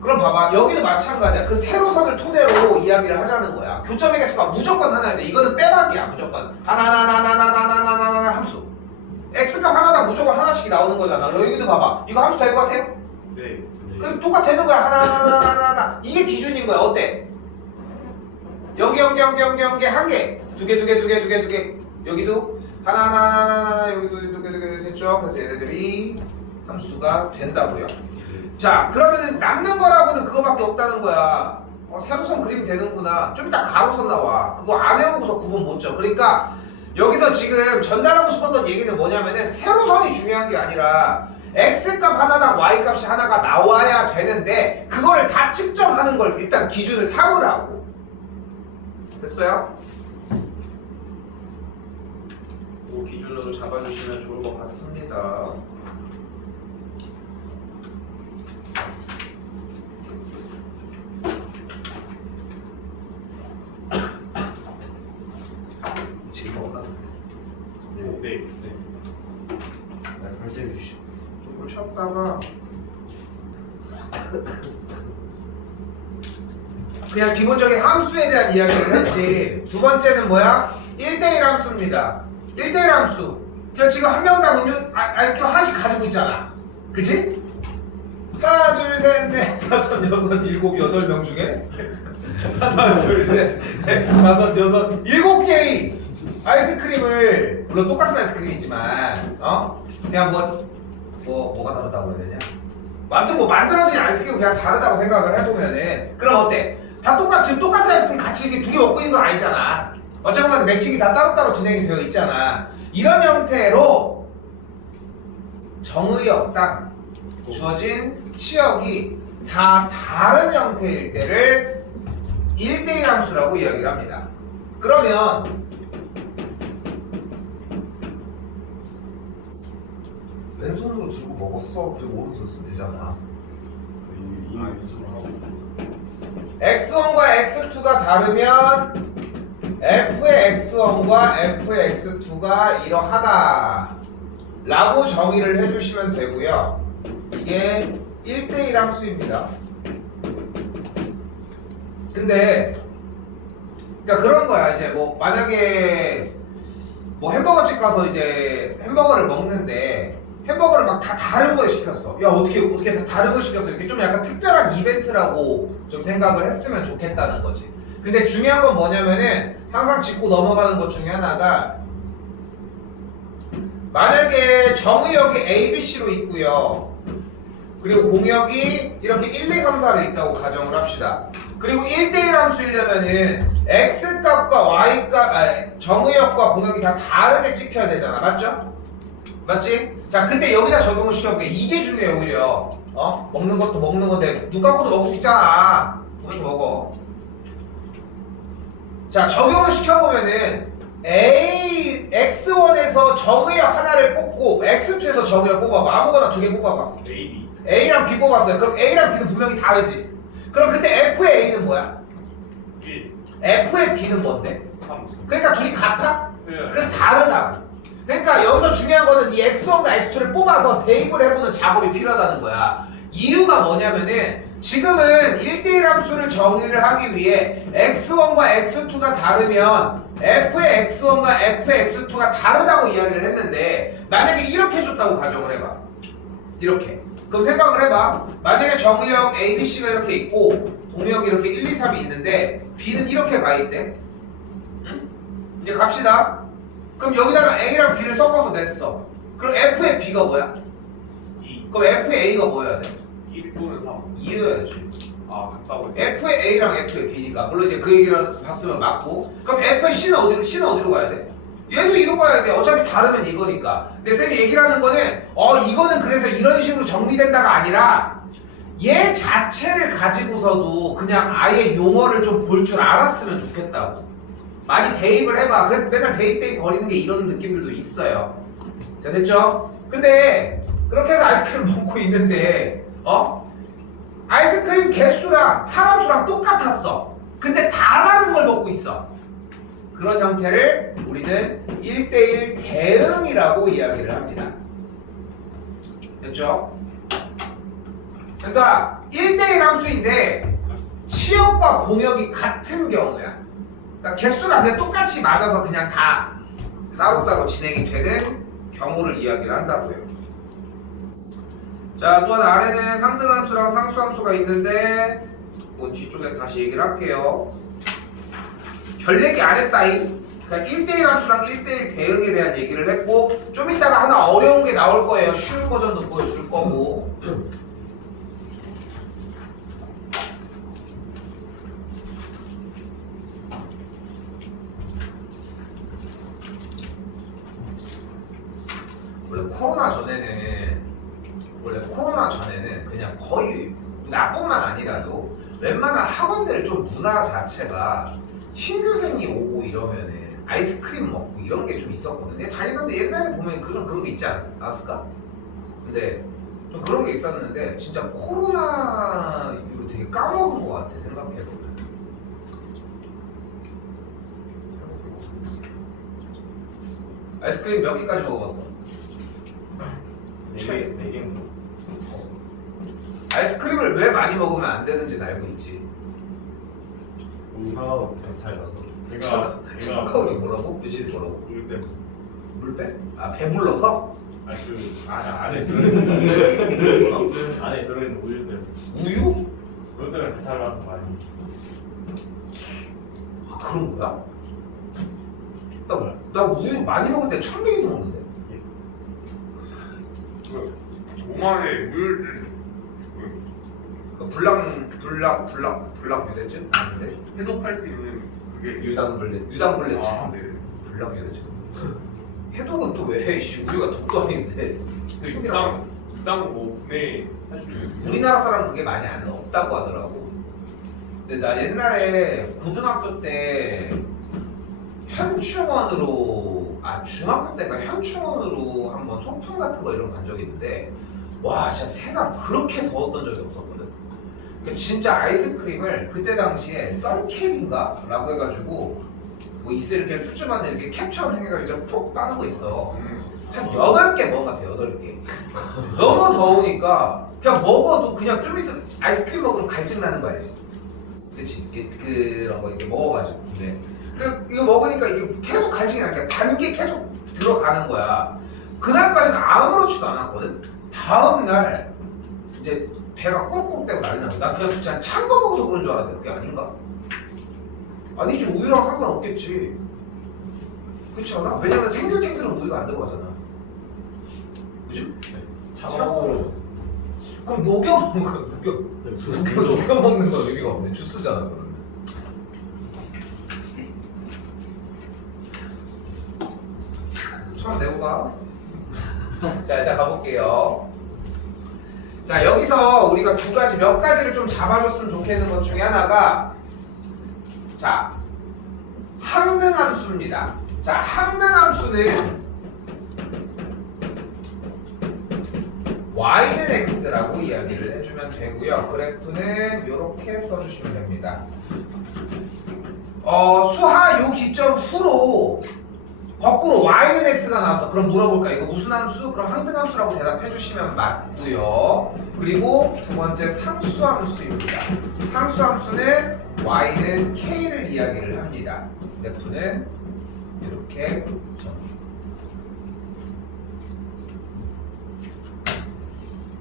그럼 봐봐. 여기도 마찬가지야. 그 세로선을 토대로 이야기를 하자는 거야. 교점의 개수가 무조건 하나야 돼. 이거는 빼박이야. 무조건 하나 함수. x값 하나당 무조건 하나씩 나오는 거잖아. 여기도 봐봐. 이거 함수 될 것 같아요? 네. 그럼 똑같되는 거야. 하나. 이게 기준인 거야. 어때? 여기 한 개. 두 개. 여기도 하나. 여기도 두 개. 됐죠? 그래서 얘네들이 함수가 된다고요. 자, 그러면은 남는 거라고는 그거밖에 없다는 거야. 세로선 그리면 되는구나. 좀 이따 가로선 나와. 그거 안 해보고서 구분 못 줘. 그러니까 여기서 지금 전달하고 싶었던 얘기는 뭐냐면은 세로선이 중요한 게 아니라 x값 하나당 y값이 하나가 나와야 되는데 그거를 다 측정하는 걸 일단 기준을 삼으라고. 됐어요? 그 기준으로 잡아주시면 좋을 것 같습니다. 지금 먹었나? 네. 결제해 주시오. 조금 쉬었다가 그냥 기본적인 함수에 대한 이야기를 했지. 두 번째는 뭐야? 1대1 함수입니다. 1대1 함수. 그냥 지금 한 명당 음료 아이스크림 하나씩 가지고 있잖아. 그치? 하나, 둘, 셋, 넷, 다섯, 여섯, 일곱, 여덟 명 중에 하나, 둘, 셋, 넷, 다섯, 여섯, 일곱 개의 아이스크림을, 물론 똑같은 아이스크림이지만 그냥 뭐가 다르다고 해야 되냐? 아무튼 뭐 만들어진 아이스크림 그냥 다르다고 생각을 해보면은, 그럼 어때? 다 지금 똑같은 아이스크림 같이 이렇게 두 개 먹고 있는 건 아니잖아. 어쨌거나 매칭이 다 따로따로 진행이 되어 있잖아. 이런 형태로 정의역당 주어진 치역이 다 다른 형태일 때를 1대1 함수라고 이야기를 합니다. 그러면 왼손으로 들고 먹었어. 그리고 오른손 쓰면 되잖아. x1과 x2가 다르면 f의 x1과 f의 x2가 이러하다 라고 정의를 해주시면 되고요. 이게 1대1 함수입니다. 근데 그러니까 그런 거야. 이제 뭐 만약에 뭐 햄버거집 가서 이제 햄버거를 먹는데 햄버거를 막 다 다른 거에 시켰어. 야 어떻게 다 다른 거 시켰어. 이렇게 좀 약간 특별한 이벤트라고 좀 생각을 했으면 좋겠다는 거지. 근데 중요한 건 뭐냐면은 항상 짚고 넘어가는 것 중에 하나가, 만약에 정의역이 A, B, C로 있고요. 그리고 공역이 이렇게 1, 2, 3, 4로 있다고 가정을 합시다. 그리고 1대1 함수이려면은 X값과 Y값, 정의역과 공역이 다 다르게 찍혀야 되잖아. 맞죠? 맞지? 자, 근데 여기다 적용을 시켜볼게. 이게 중요해, 오히려. 먹는 것도 먹는 건데, 눈 감고도 먹을 수 있잖아. 보면서 먹어. 자, 적용을 시켜보면은, X1에서 정의역 하나를 뽑고, X2에서 정의역 뽑아봐. 아무거나 두 개 뽑아봐. A, B. A랑 B 뽑았어요. 그럼 A랑 B는 분명히 다르지. 그럼 그때 F의 A는 뭐야? 1, F의 B는 뭔데? 3. 그러니까 둘이 같아? 네. 그래서 다르다고. 그러니까 여기서 중요한 거는 이 X1과 X2를 뽑아서 대입을 해보는 작업이 필요하다는 거야. 이유가 뭐냐면은 지금은 1대1 함수를 정의를 하기 위해 X1과 X2가 다르면 F의 X1과 F의 X2가 다르다고 이야기를 했는데, 만약에 이렇게 해줬다고 가정을 해봐. 이렇게. 그럼 생각을 해봐. 만약에 정의역 A, B, C가 이렇게 있고 동의역이 이렇게 1, 2, 3이 있는데 B는 이렇게 가 있대. 응? 이제 갑시다. 그럼 여기다가 A랑 B를 섞어서 냈어. 그럼 F의 B가 뭐야? 2, 그럼 F의 A가 뭐여야 돼? 1 또는 3. 2여야지. 아, 같다고 했죠. F의 A랑 F의 B니까. 물론 이제 그 얘기를 봤으면 맞고. 그럼 F의 C는 어디로 가야 돼? 얘도 이로 가야 돼. 어차피 다르면 이거니까. 근데 쌤이 얘기를 하는 거는 이거는 그래서 이런 식으로 정리된다가 아니라 얘 자체를 가지고서도 그냥 아예 용어를 좀 볼 줄 알았으면 좋겠다고. 많이 대입을 해봐. 그래서 맨날 대입 거리는 게 이런 느낌들도 있어요. 자, 됐죠? 근데 그렇게 해서 아이스크림 먹고 있는데 아이스크림 개수랑 사람 수랑 똑같았어. 근데 다 다른 걸 먹고 있어. 그런 형태를 우리는 1대1 대응이라고 이야기를 합니다. 됐죠? 그러니까 1대1 함수인데 치역과 공역이 같은 경우야. 그러니까 개수가 그냥 똑같이 맞아서 그냥 다 따로따로 진행이 되는 경우를 이야기를 한다고요. 자, 또한 아래는 상등함수랑 상수함수가 있는데 뭐 뒤쪽에서 다시 얘기를 할게요. 별 얘기 안 했다잉. 그냥 1대1 함수랑 1대1 대응에 대한 얘기를 했고 좀 이따가 하나 어려운 게 나올 거예요. 쉬운 버전도 보여줄 거고. 원래 코로나 전에는 그냥 거의 나뿐만 아니라도 웬만한 학원들 좀 문화 자체가 신규생이 오고 이러면은 아이스크림 먹고 이런 게 좀 있었거든. 내가 다니던데 옛날에 보면 그런 게 있지 않았을까? 근데 좀 그런 게 있었는데 진짜 코로나 이후로 되게 까먹은 것 같아 생각해보면. 아이스크림 몇 개까지 먹어봤어? 네 개. 아이스크림을 왜 많이 먹으면 안 되는지 알고 있지? 우유가 잘 나서. 차가운이 뭐라고? 유진이 뭐라고? 우유 때문에. 물 빼? 아 배불러서? 안에 들어있는 안에 들어있는 우유 때문에. 우유? 그것 때문에 배탈 나서 많이. 아 그런 거야? 나 우유 많이 먹을 때 1000ml도 먹는데. 오만에 우유를 불락 유대증? 아닌데? 해독할 수 있는 그게 유당불내증. 아, 네. 불락 유대증. 해독은 또 왜 해? 우유가 독도 아닌데. 부당 뭐 분해 할수 있는. 우리나라 사람 그게 많이 안 없다고 하더라고. 근데 나 옛날에 고등학교 때 현충원으로 중학교 때가 현충원으로 한번 소풍 같은 거 이런 거 간 적이 있는데 와 진짜 세상 그렇게 더웠던 적이 없었거든. 진짜 아이스크림을 그때 당시에 썬캡인가? 라고 해가지고 뭐 있어 이렇게 쭈쭈만데 이렇게 캡처럼 생겨가지고 푹 따는 거 있어. 한 8개 먹은 것 같아. 8개. 너무 더우니까 그냥 먹어도 그냥 좀 있으면 아이스크림 먹으면 갈증 나는 거 알지? 그치? 그런 거 이렇게 먹어가지고. 근데 이거 먹으니까 이게 계속 갈증이 나니까 단계 계속 들어가는 거야. 그날까지는 아무렇지도 않았거든. 다음날 이제 배가 꾹꾹 떼고 난리 나고 나 그냥 찬 거 먹어서 그런 줄 알았는데 그게 아닌가? 아니지 우유랑 상관없겠지. 그렇지 않아? 왜냐면 생귤탱귤은 우유가 안 들어가잖아. 그지? 차가워서. 그럼 녹여 먹는 거 녹여 먹는 건 의미가 없네. 주스잖아 그러면. 처음 내고 가. 자 일단 가볼게요. 자 여기서 우리가 몇 가지를 좀 잡아줬으면 좋겠는 것 중에 하나가 자 항등함수입니다. 자 항등함수는 y는 x라고 이야기를 해주면 되고요. 그래프는 이렇게 써주시면 됩니다. 수하 요 기점 후로 거꾸로 y는 x가 나왔어. 그럼 물어볼까? 이거 무슨 함수? 그럼 항등함수라고 대답해 주시면 맞고요. 그리고 두 번째 상수함수입니다. 상수함수는 y는 k를 이야기를 합니다. 그래프는 이렇게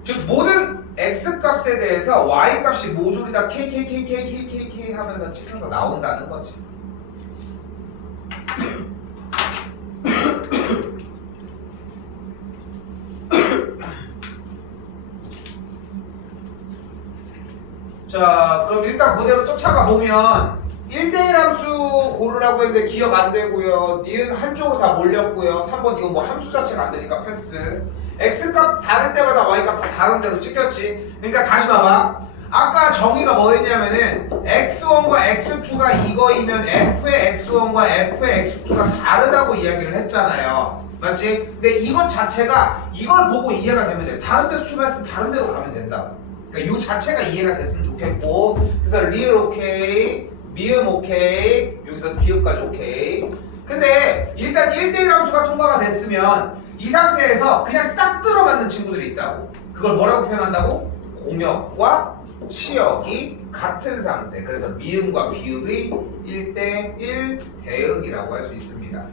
즉 모든 x 값에 대해서 y 값이 모조리 다 k 하면서 찍혀서 나온다는 거지. 자 그럼 일단 그대로 쫓아가 보면 1대1 함수 고르라고 했는데 기억 안 되고요. 니은 한쪽으로 다 몰렸고요. 3번 이거 뭐 함수 자체가 안 되니까 패스. x값 다를 때마다 y값 다 다른 데로 찍혔지. 그러니까 다시 봐봐. 아까 정의가 뭐였냐면은 x1과 x2가 이거이면 f의 x1과 f의 x2가 다르다고 이야기를 했잖아요. 맞지? 근데 이것 자체가 이걸 보고 이해가 되면 돼. 다른 데서 출발했으면 다른 데로 가면 된다. 그러니까 이 자체가 이해가 됐으면 좋겠고. 그래서 리을 오케이, 미음 오케이, 여기서 비읍까지 오케이. 근데 일단 1대1 함수가 통과가 됐으면 이 상태에서 그냥 딱 들어맞는 친구들이 있다고. 그걸 뭐라고 표현한다고? 공역과 치역이 같은 상태. 그래서 미음과 비읍의 1대1 대응이라고 할 수 있습니다.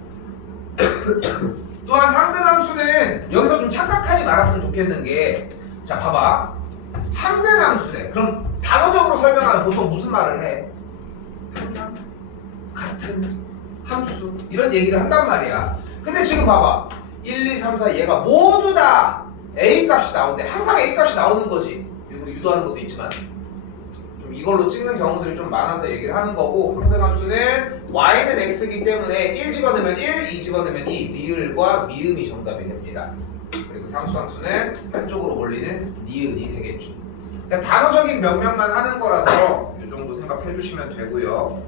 또한 상등함수는 여기서 좀 착각하지 말았으면 좋겠는 게 자 자 봐봐. 항등함수래. 그럼 단어적으로 설명하면 보통 무슨 말을 해? 항상 같은 함수 이런 얘기를 한단 말이야. 근데 지금 봐봐. 1, 2, 3, 4 얘가 모두 다 A 값이 나오는데 항상 A 값이 나오는 거지. 일부러 유도하는 것도 있지만 좀 이걸로 찍는 경우들이 좀 많아서 얘기를 하는 거고, 항등함수는 y는 x이기 때문에 1 집어넣으면 1, 2 집어넣으면 2, 니을과 미음이 정답이 됩니다. 그리고 상수함수는 한쪽으로 몰리는 니은이 되겠죠. 그냥 단어적인 명명만 하는 거라서 이 정도 생각해 주시면 되고요.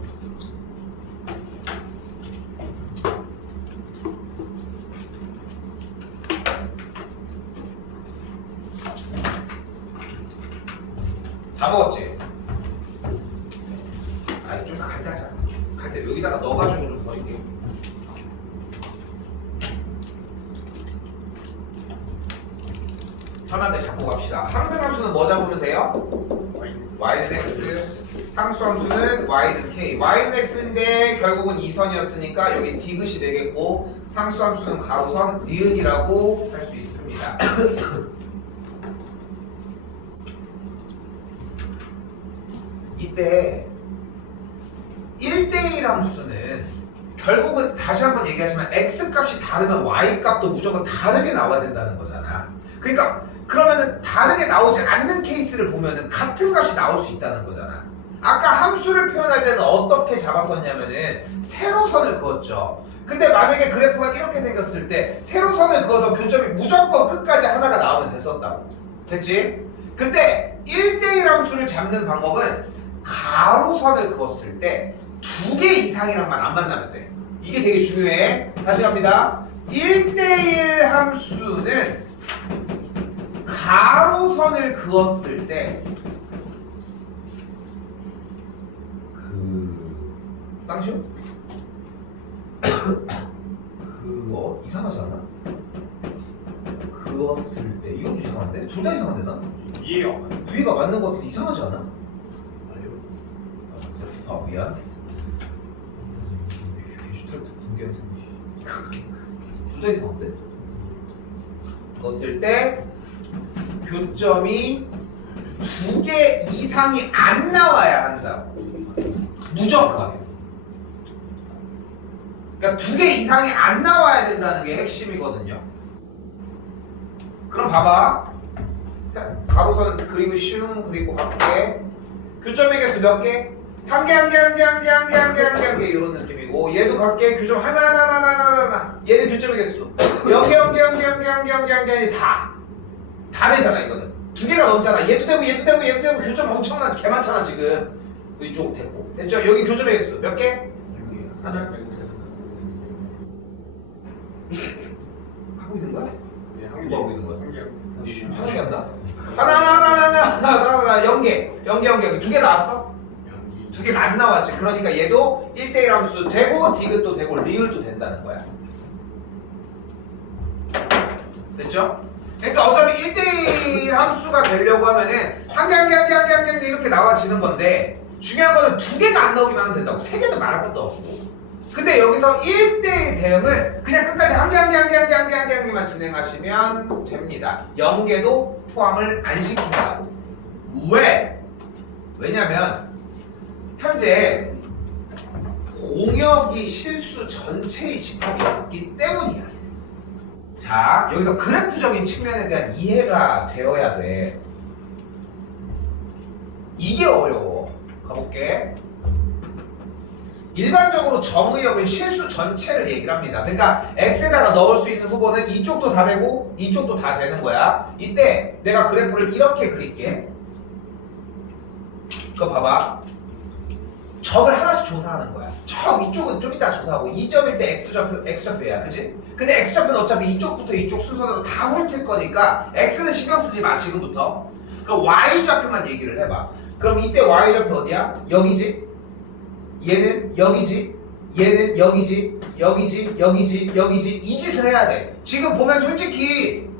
다 먹었지? 아니 좀 갈 때 하자. 갈 때 여기다가 넣어가지고 좀 버릴게. 편한데 잡고 갑시다. 항등함수는 뭐 잡으면 돼요? y는 x, 상수함수는 y는 k. y는 x인데 결국은 2선이었으니까 여기 디귿이 되겠고, 상수함수는 가로선 니은이라고 할 수 있습니다. 이때 1대1 함수는 결국은 다시 한번 얘기하지만 x값이 다르면 y값도 무조건 다르게 나와야 된다는 거잖아. 그러니까 그러면은 다르게 나오지 않는 케이스를 보면은 같은 값이 나올 수 있다는 거잖아. 아까 함수를 표현할 때는 어떻게 잡았었냐면은 세로선을 그었죠. 근데 만약에 그래프가 이렇게 생겼을 때 세로선을 그어서 교점이 무조건 끝까지 하나가 나오면 됐었다고. 됐지? 근데 1대1 함수를 잡는 방법은 가로선을 그었을 때 2개 이상이랑만 안 만나면 돼. 이게 되게 중요해. 다시 갑니다. 1대1 함수는 가로선을 그었을 때 쌍시오? 이상하지 않아? 그었을 때 이것도 이상한데? 둘 다 이상한데 나? 이해가 안 가요. 위가 맞는 것 같은데 이상하지 않아? 아니요. 아 미안. 게슈탈트 붕괴 현상. 둘 다 이상한데? 그었을 때 교점이 2개 이상이 안 나와야 한다고. 무조건. 그러니까 2개 이상이 안 나와야 된다는 게 핵심이거든요. 그럼 봐봐. 가로선 그리고 슝 그리고 갈게. 교점의 개수 몇 개? 한 개 이런 느낌이고, 얘도 갈게. 교점 하나. 얘는 교점의 개수 0개 다 되잖아. 이거는 2개가 넘잖아. 얘도 되고 교점 엄청난 개 많잖아 지금. 이쪽 됐고, 됐죠? 여기 교점의 개수 몇 개? 하나. 하고 있는 거야? 네, 누가 하고 있는 거야? 한개. 편하게 한다. 하나 0개 2개 나왔어? 2개가 안 나왔지. 그러니까 얘도 1대1 함수 되고 디귿도 되고 리을도 된다는 거야. 됐죠? 그러니까 어차피 1대1 함수가 되려고 하면은 한 개 이렇게 나와지는 건데, 중요한 거는 2개가 안 나오기만 하면 된다고. 3개는 말할 것도 없고. 근데 여기서 1대1 대응은 그냥 끝까지 한 개만 진행하시면 됩니다. 0개도 포함을 안 시킨다고. 왜? 왜냐면 현재 공역이 실수 전체의 집합이 없기 때문이야. 자, 여기서 그래프적인 측면에 대한 이해가 되어야 돼. 이게 어려워. 가볼게. 일반적으로 점의역은 실수 전체를 얘기를 합니다. 그러니까 x에다가 넣을 수 있는 후보는 이쪽도 다 되고 이쪽도 다 되는 거야. 이때 내가 그래프를 이렇게 그릴게. 그거 봐봐. 점을 하나씩 조사하는 거야. 이쪽은 좀 이따 조사하고, 2점일 때 x좌표야, 그치? 근데 x좌표는 어차피 이쪽부터 이쪽 순서대로 다 훑을 거니까 x는 신경 쓰지 마, 지금부터. 그럼 y좌표만 얘기를 해봐. 그럼 이때 y좌표 어디야? 여기지? 얘는 여기지? 얘는 여기지? 여기지? 이 짓을 해야 돼. 지금 보면 솔직히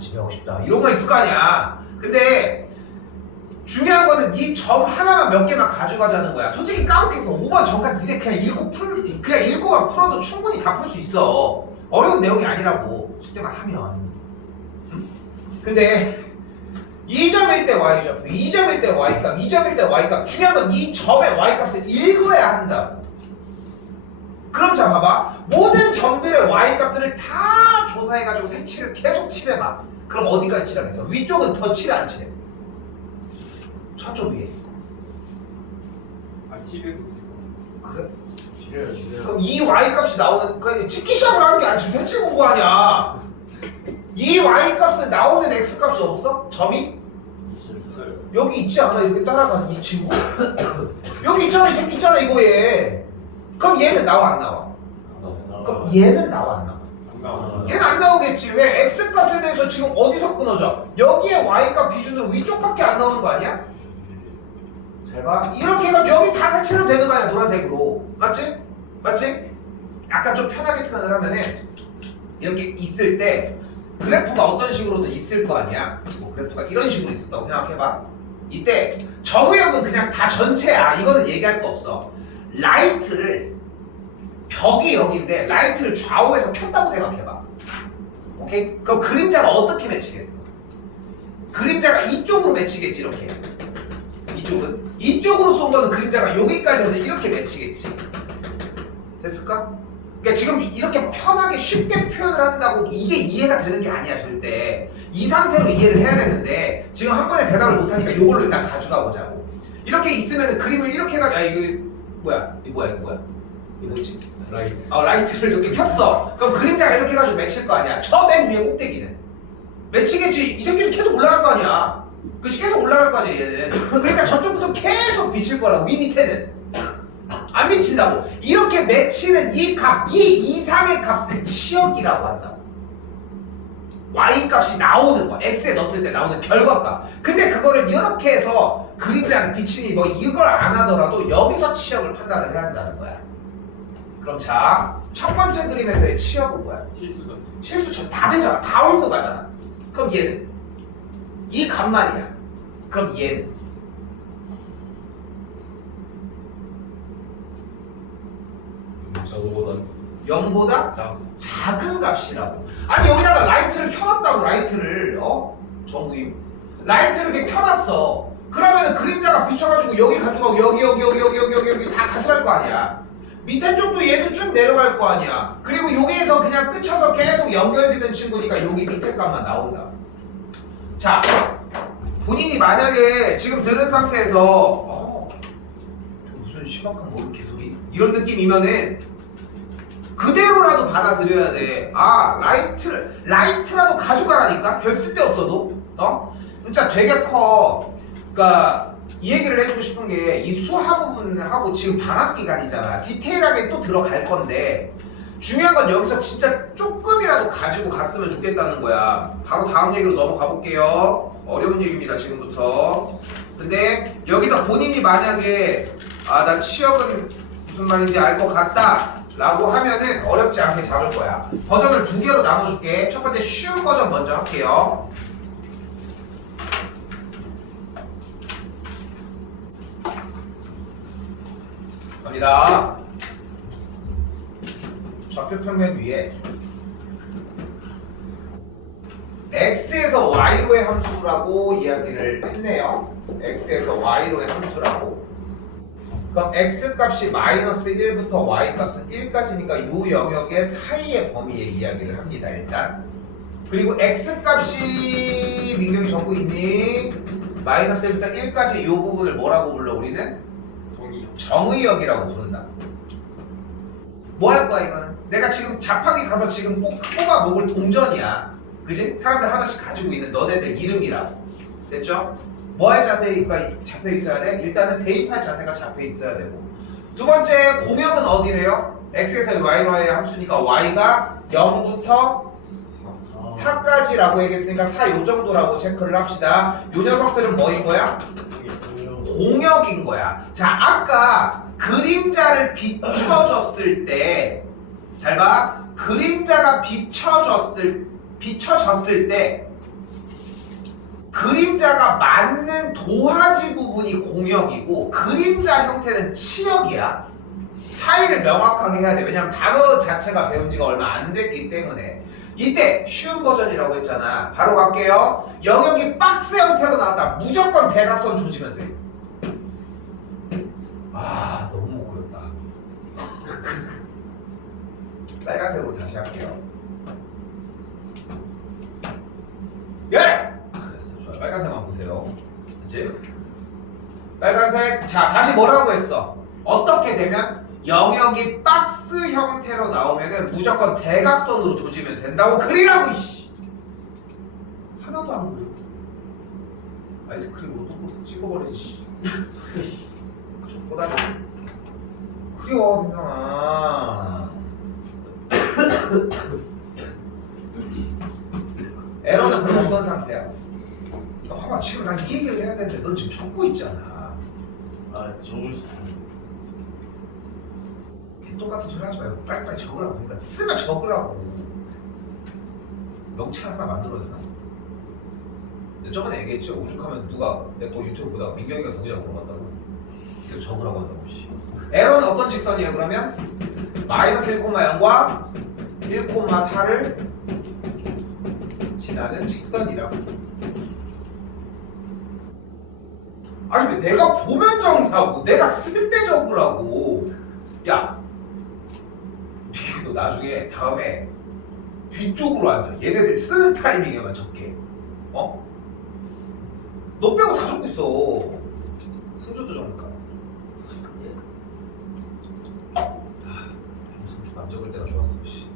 집에 가고 싶다 이런 거 있을 거 아니야. 근데 중요한 거는 이 점 하나만 몇 개만 가져가자는 거야. 솔직히 까놓고서 5번 점까지 니네 그냥 읽고만 풀어도 충분히 다 풀 수 있어. 어려운 내용이 아니라고. 숙제만 하면. 근데 2점일 때 y좌표, 2점일 때 y값, 2점일 때 y값. 중요한 건 이 점의 y값을 읽어야 한다. 그럼 자 봐봐. 모든 점들의 y값들을 다 조사해가지고 색칠을 계속 칠해봐. 그럼 어디까지 칠하겠어? 위쪽은 더 칠 안 칠해? 저쪽 위에. 아 칠해도 그래? 칠해요. 그럼 이 y값이 나오는, 그 찍기 시작을 하는 게 아니지. 지금 색칠 공부하냐? 이 y값은 나오는 x값이 없어? 점이? 있어요. 여기 있지 않아? 이렇게 따라가는 이 친구. 여기 있잖아. 이 새끼 있잖아 이거 얘. 그럼 얘는 나와 안 나와? 그럼 얘는 나와 안 나와? 안 나와요. 얘는 안 나오겠지. 왜? x값에 대해서 지금 어디서 끊어져? 여기에 y값 기준으로 위쪽밖에 안 나오는 거 아니야? 잘 봐. 이렇게 해가지고 여기 다 색칠하면 되는 거 아니야? 노란색으로. 맞지? 맞지? 약간 좀 편하게 표현을 하면은 이렇게 있을 때 그래프가 어떤 식으로든 있을 거 아니야? 뭐 그래프가 이런 식으로 있었다고 생각해봐. 이때 정우역은 그냥 다 전체야. 이거는 얘기할 거 없어. 라이트를 벽이 여기인데 라이트를 좌우에서 켰다고 생각해봐. 오케이? 그럼 그림자가 어떻게 맺히겠어? 그림자가 이쪽으로 맺히겠지. 이렇게. 이쪽은 이쪽으로 쏜 거는 그림자가 여기까지 해서 이렇게 맺히겠지. 됐을까? 그러니까 지금 이렇게 편하게 쉽게 표현을 한다고 이게 이해가 되는 게 아니야. 절대 이 상태로 이해를 해야 되는데 지금 한 번에 대답을 못하니까 이걸로 일단 가져가 보자고. 이렇게 있으면 그림을 이렇게 해가지고, 아 이거 뭐야 이거 뭐지? 라이트. 라이트를 이렇게 켰어. 그럼 그림자가 이렇게 해가지고 맺힐 거 아니야. 저 맨 위에 꼭대기는 맺히겠지. 이 새끼도 계속 올라갈 거 아니야. 그치? 계속 올라갈 거 아니야 얘는. 그러니까 저쪽부터 계속 비칠 거라고. 이 밑에는 안 미친다고. 이렇게 맺히는 이 값, 이 이상의 값을 치역이라고 한다고. y 값이 나오는 거, x에 넣었을 때 나오는 결과값. 근데 그거를 이렇게 해서 그림자를 비치니 뭐 이걸 안 하더라도 여기서 치역을 판단을 해야 한다는 거야. 그럼 자, 첫 번째 그림에서의 치역은 뭐야? 실수전. 실수점 다 되잖아. 다 올 거 가잖아. 그럼 얘는 이 값만이야. 그럼 얘는 저거보다 0보다 자, 작은 값이라고. 아니 여기다가 라이트를 켜놨다고. 라이트를 정부임 라이트를 이렇게 켜놨어. 그러면은 그림자가 비춰가지고 여기 가져가고 여기 다 가져갈 거 아니야. 밑에 쪽도 얘도 쭉 내려갈 거 아니야. 그리고 여기에서 그냥 끝쳐서 계속 연결되는 친구니까 여기 밑에 값만 나온다. 자, 본인이 만약에 지금 들은 상태에서 저 무슨 심각한 뭐 개소리 이런 느낌이면은 그대로라도 받아들여야 돼. 아, 라이트라도 가져가라니까. 별 쓸데없어도. 진짜 되게 커. 그러니까 이 얘기를 해주고 싶은 게 이 수학 부분하고 지금 방학 기간이잖아. 디테일하게 또 들어갈 건데 중요한 건 여기서 진짜 조금이라도 가지고 갔으면 좋겠다는 거야. 바로 다음 얘기로 넘어가 볼게요. 어려운 얘기입니다 지금부터. 근데 여기서 본인이 만약에 나 치역은 무슨 말인지 알 것 같다 라고 하면은 어렵지 않게 잡을 거야. 버전을 두 개로 나눠줄게. 첫 번째 쉬운 버전 먼저 할게요. 갑니다. 좌표 평면 위에 x에서 y로의 함수라고 이야기를 했네요. x에서 y로의 함수라고. 그럼 x값이 마이너스 1부터 y값은 1까지니까 이 영역의 사이의 범위의 이야기를 합니다. 일단. 그리고 x값이 민경이 적고 있니? 마이너스 1부터 1까지 이 부분을 뭐라고 불러 우리는? 정의역이라고 부른다. 뭐 할 거야 이거는? 내가 지금 자판기 가서 지금 뽑아 먹을 동전이야. 그지? 사람들 하나씩 가지고 있는 너네들 이름이라고. 됐죠? 뭐 할 자세가 잡혀 있어야 돼? 일단은 대입할 자세가 잡혀 있어야 되고. 두 번째 공역은 어디래요? x에서 y로의 함수니까 y가 0부터 4까지라고 얘기했으니까 4 요 정도라고 체크를 합시다. 요 녀석들은 뭐인 거야? 공역인 거야. 자, 아까 그림자를 비춰줬을 때, 잘 봐. 그림자가 비춰졌을 때, 그림자가 맞는 도화지 부분이 공역이고, 그림자 형태는 치역이야. 차이를 명확하게 해야 돼. 왜냐면 단어 자체가 배운 지가 얼마 안 됐기 때문에. 이때 쉬운 버전이라고 했잖아. 바로 갈게요. 영역이 박스 형태로 나왔다. 무조건 대각선 조지면 돼. 아 너무 못 그렸다. 빨간색으로 다시 할게요. 예! 그랬어. 좋아요. 빨간색만 보세요. 그치? 빨간색. 자 다시 뭐라고 했어? 어떻게 되면 영역이 박스 형태로 나오면은 무조건 대각선으로 조지면 된다고 그리라고. 이씨. 하나도 안 그려. 아이스크림으로 또 찍어버리지. 좀 꼬다리. 그려 민경아. 에러는 그럼 어떤 상태야? 봐봐 지금 난 이 얘기를 해야 되는데 넌 지금 적고 있잖아. 아 적을 수 있는. 똑같은 소리 하지 말고 빨리빨리 적으라고. 그러니까 쓰면 적으라고. 명찰 하나 만들어야 되나? 근데 저번에 얘기했죠. 오죽하면 누가 내 거 유튜브 보다가 민경이가 누구냐고 물어봤다고. 계속 적으라고 한다고. 씨. 에러는 어떤 직선이에요 그러면? 마이너스 1,0과 1,4를 지나는 직선이라고. 아니 왜 내가 보면 적냐고. 내가 쓸 때 적으라고. 야 너 나중에 다음에 뒤쪽으로 앉아. 얘네들 쓰는 타이밍에만 적게. 어? 너 빼고 다 적고 있어. 승주도 적을까? 승주가 안 적을 때가 좋았어. 씨.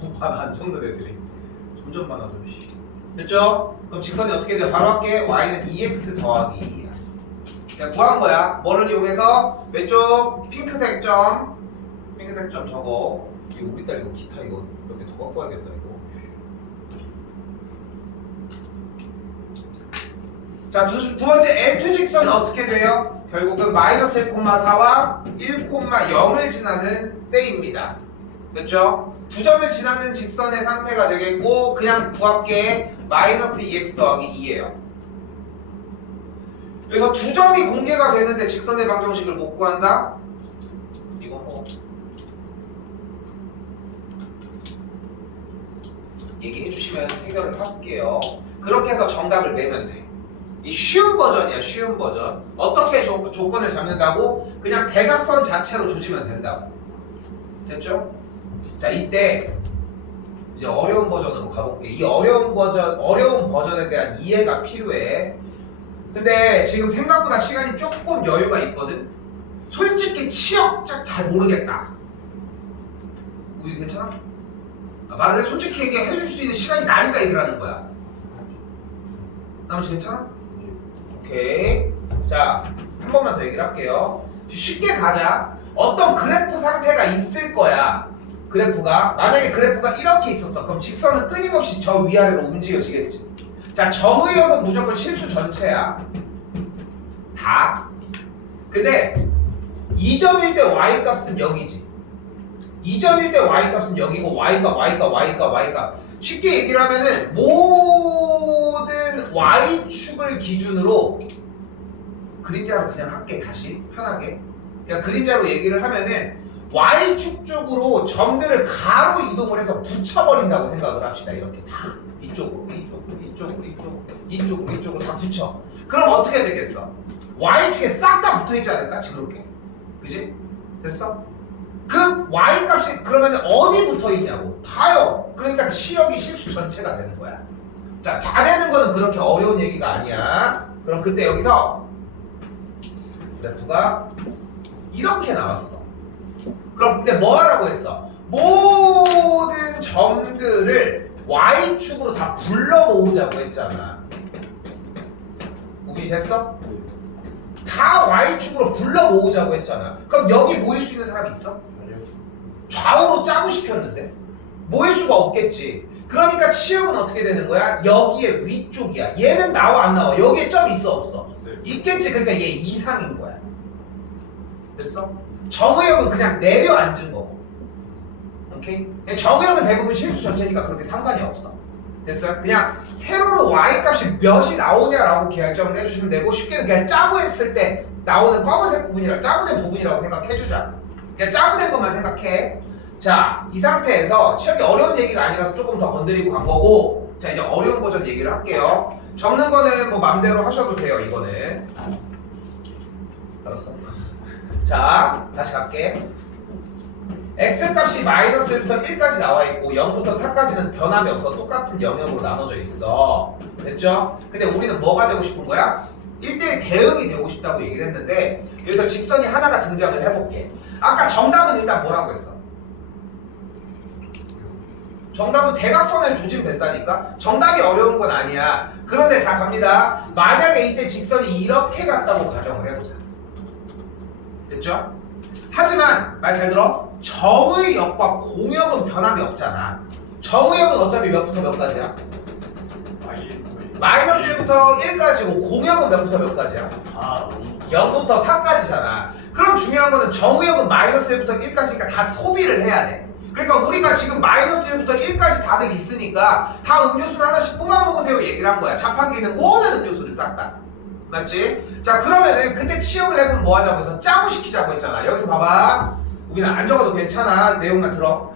너무 많아 안 적는 애들이. 점점 많아져. 씨. 됐죠? 그럼 직선이 어떻게 돼요? 바로 할게. y는 2x 더하기 2야. 그냥 구한 거야. 뭐를 이용해서 왼쪽 핑크색 점 저거. 이거 우리 딸 이거 기타 이거 몇 개 더 갖고 와야겠다 이거. 자, 두 번째 L2 직선은 어떻게 돼요? 결국은 마이너스 1,4와 1,0을 지나는 때입니다. 그렇죠? 두 점을 지나는 직선의 상태가 되겠고 그냥 구할게. 마이너스 2x 더하기 2예요. 그래서 두 점이 공개가 되는데 직선의 방정식을 못 구한다? 이건 뭐 얘기해 주시면 해결을 할게요. 그렇게 해서 정답을 내면 돼. 이 쉬운 버전이야. 쉬운 버전. 어떻게 조건을 잡는다고? 그냥 대각선 자체로 조지면 된다고. 됐죠? 자 이때 이제 어려운 버전으로 가볼게. 이 어려운 버전에 대한 이해가 필요해. 근데 지금 생각보다 시간이 조금 여유가 있거든. 솔직히 치역짝 잘 모르겠다. 우리 괜찮아? 말을 해. 솔직히 얘기해 줄 수 있는 시간이 나니까 얘기를 하는 거야. 나머지 괜찮아? 오케이. 자, 한 번만 더 얘기를 할게요. 쉽게 가자. 어떤 그래프 상태가 있을 거야. 그래프가 만약에 그래프가 이렇게 있었어. 그럼 직선은 끊임없이 저 위아래로 움직여지겠지. 자, 점의역은 무조건 실수 전체야. 다. 근데 2점일 때 y 값은 0이지. 2점일 때 y 값은 0이고 y값. 쉽게 얘기를 하면은 모든 y축을 기준으로 그림자로 그냥 할게. 다시 편하게 그냥 그림자로 얘기를 하면은 y축 쪽으로 점들을 가로 이동을 해서 붙여버린다고 생각을 합시다. 이렇게 다 이쪽으로 다 붙여. 그럼 어떻게 되겠어? y축에 싹 다 붙어있지 않을까? 지그럽게. 그지? 됐어? 그 y값이 그러면 어디 붙어있냐고. 다요. 그러니까 치역이 실수 전체가 되는 거야. 자, 다 되는 거는 그렇게 어려운 얘기가 아니야. 그럼 그때 여기서 그래프가 이렇게 나왔어. 그럼 근데 뭐 하라고 했어? 모든 점들을 y축으로 다 불러 모으자고 했잖아. 우리 됐어? 다 y축으로 불러 모으자고 했잖아. 그럼 여기 모일 수 있는 사람이 있어? 좌우로 짜고 시켰는데 모일 수가 없겠지. 그러니까 치역은 어떻게 되는 거야? 여기에 위쪽이야. 얘는 나와 안 나와? 여기에 점 있어 없어? 있겠지. 그러니까 얘 이상인 거야. 됐어? 정의역은 그냥 내려앉은 거고. 오케이? 정의역은 대부분 실수 전체니까 그렇게 상관이 없어. 됐어요? 그냥 세로로 y값이 몇이 나오냐라고 결정을 해주시면 되고, 쉽게 그냥 짜고했을 때 나오는 검은색 부분이라 짜고된 부분이라고 생각해주자. 그냥 짜고된 것만 생각해. 자, 이 상태에서 시험이 어려운 얘기가 아니라서 조금 더 건드리고 간 거고, 자, 이제 어려운 버전 얘기를 할게요. 적는 거는 뭐 맘대로 하셔도 돼요, 이거는. 알았어. 자, 다시 갈게. x값이 마이너스 1부터 1까지 나와 있고 0부터 4까지는 변함이 없어. 똑같은 영역으로 나눠져 있어. 됐죠? 근데 우리는 뭐가 되고 싶은 거야? 1대1 대응이 되고 싶다고 얘기를 했는데 여기서 직선이 하나가 등장을 해볼게. 아까 정답은 일단 뭐라고 했어? 정답은 대각선을 조지면 된다니까? 정답이 어려운 건 아니야. 그런데 자 갑니다. 만약에 이때 직선이 이렇게 갔다고 가정을 해보자. 됐죠? 하지만 말 잘 들어. 정의 역과 공역은 변함이 없잖아. 정의 역은 어차피 몇부터 몇까지야? 마이너스 1부터 1까지고 공역은 몇부터 몇까지야? 4, 0부터 4까지잖아. 그럼 중요한 거는 정의역은 마이너스 1부터 1까지니까 다 소비를 해야 돼. 그러니까 우리가 지금 마이너스 1부터 1까지 다들 있으니까 다 음료수를 하나씩 뽑아 먹으세요 얘기를 한 거야. 자판기는 모든 음료수를 싹 다. 맞지? 자 그러면은 근데 취업을 해보면 뭐 하자고 해서 짜고 시키자고 했잖아. 여기서 봐봐. 우리는 안 적어도 괜찮아. 내용만 들어.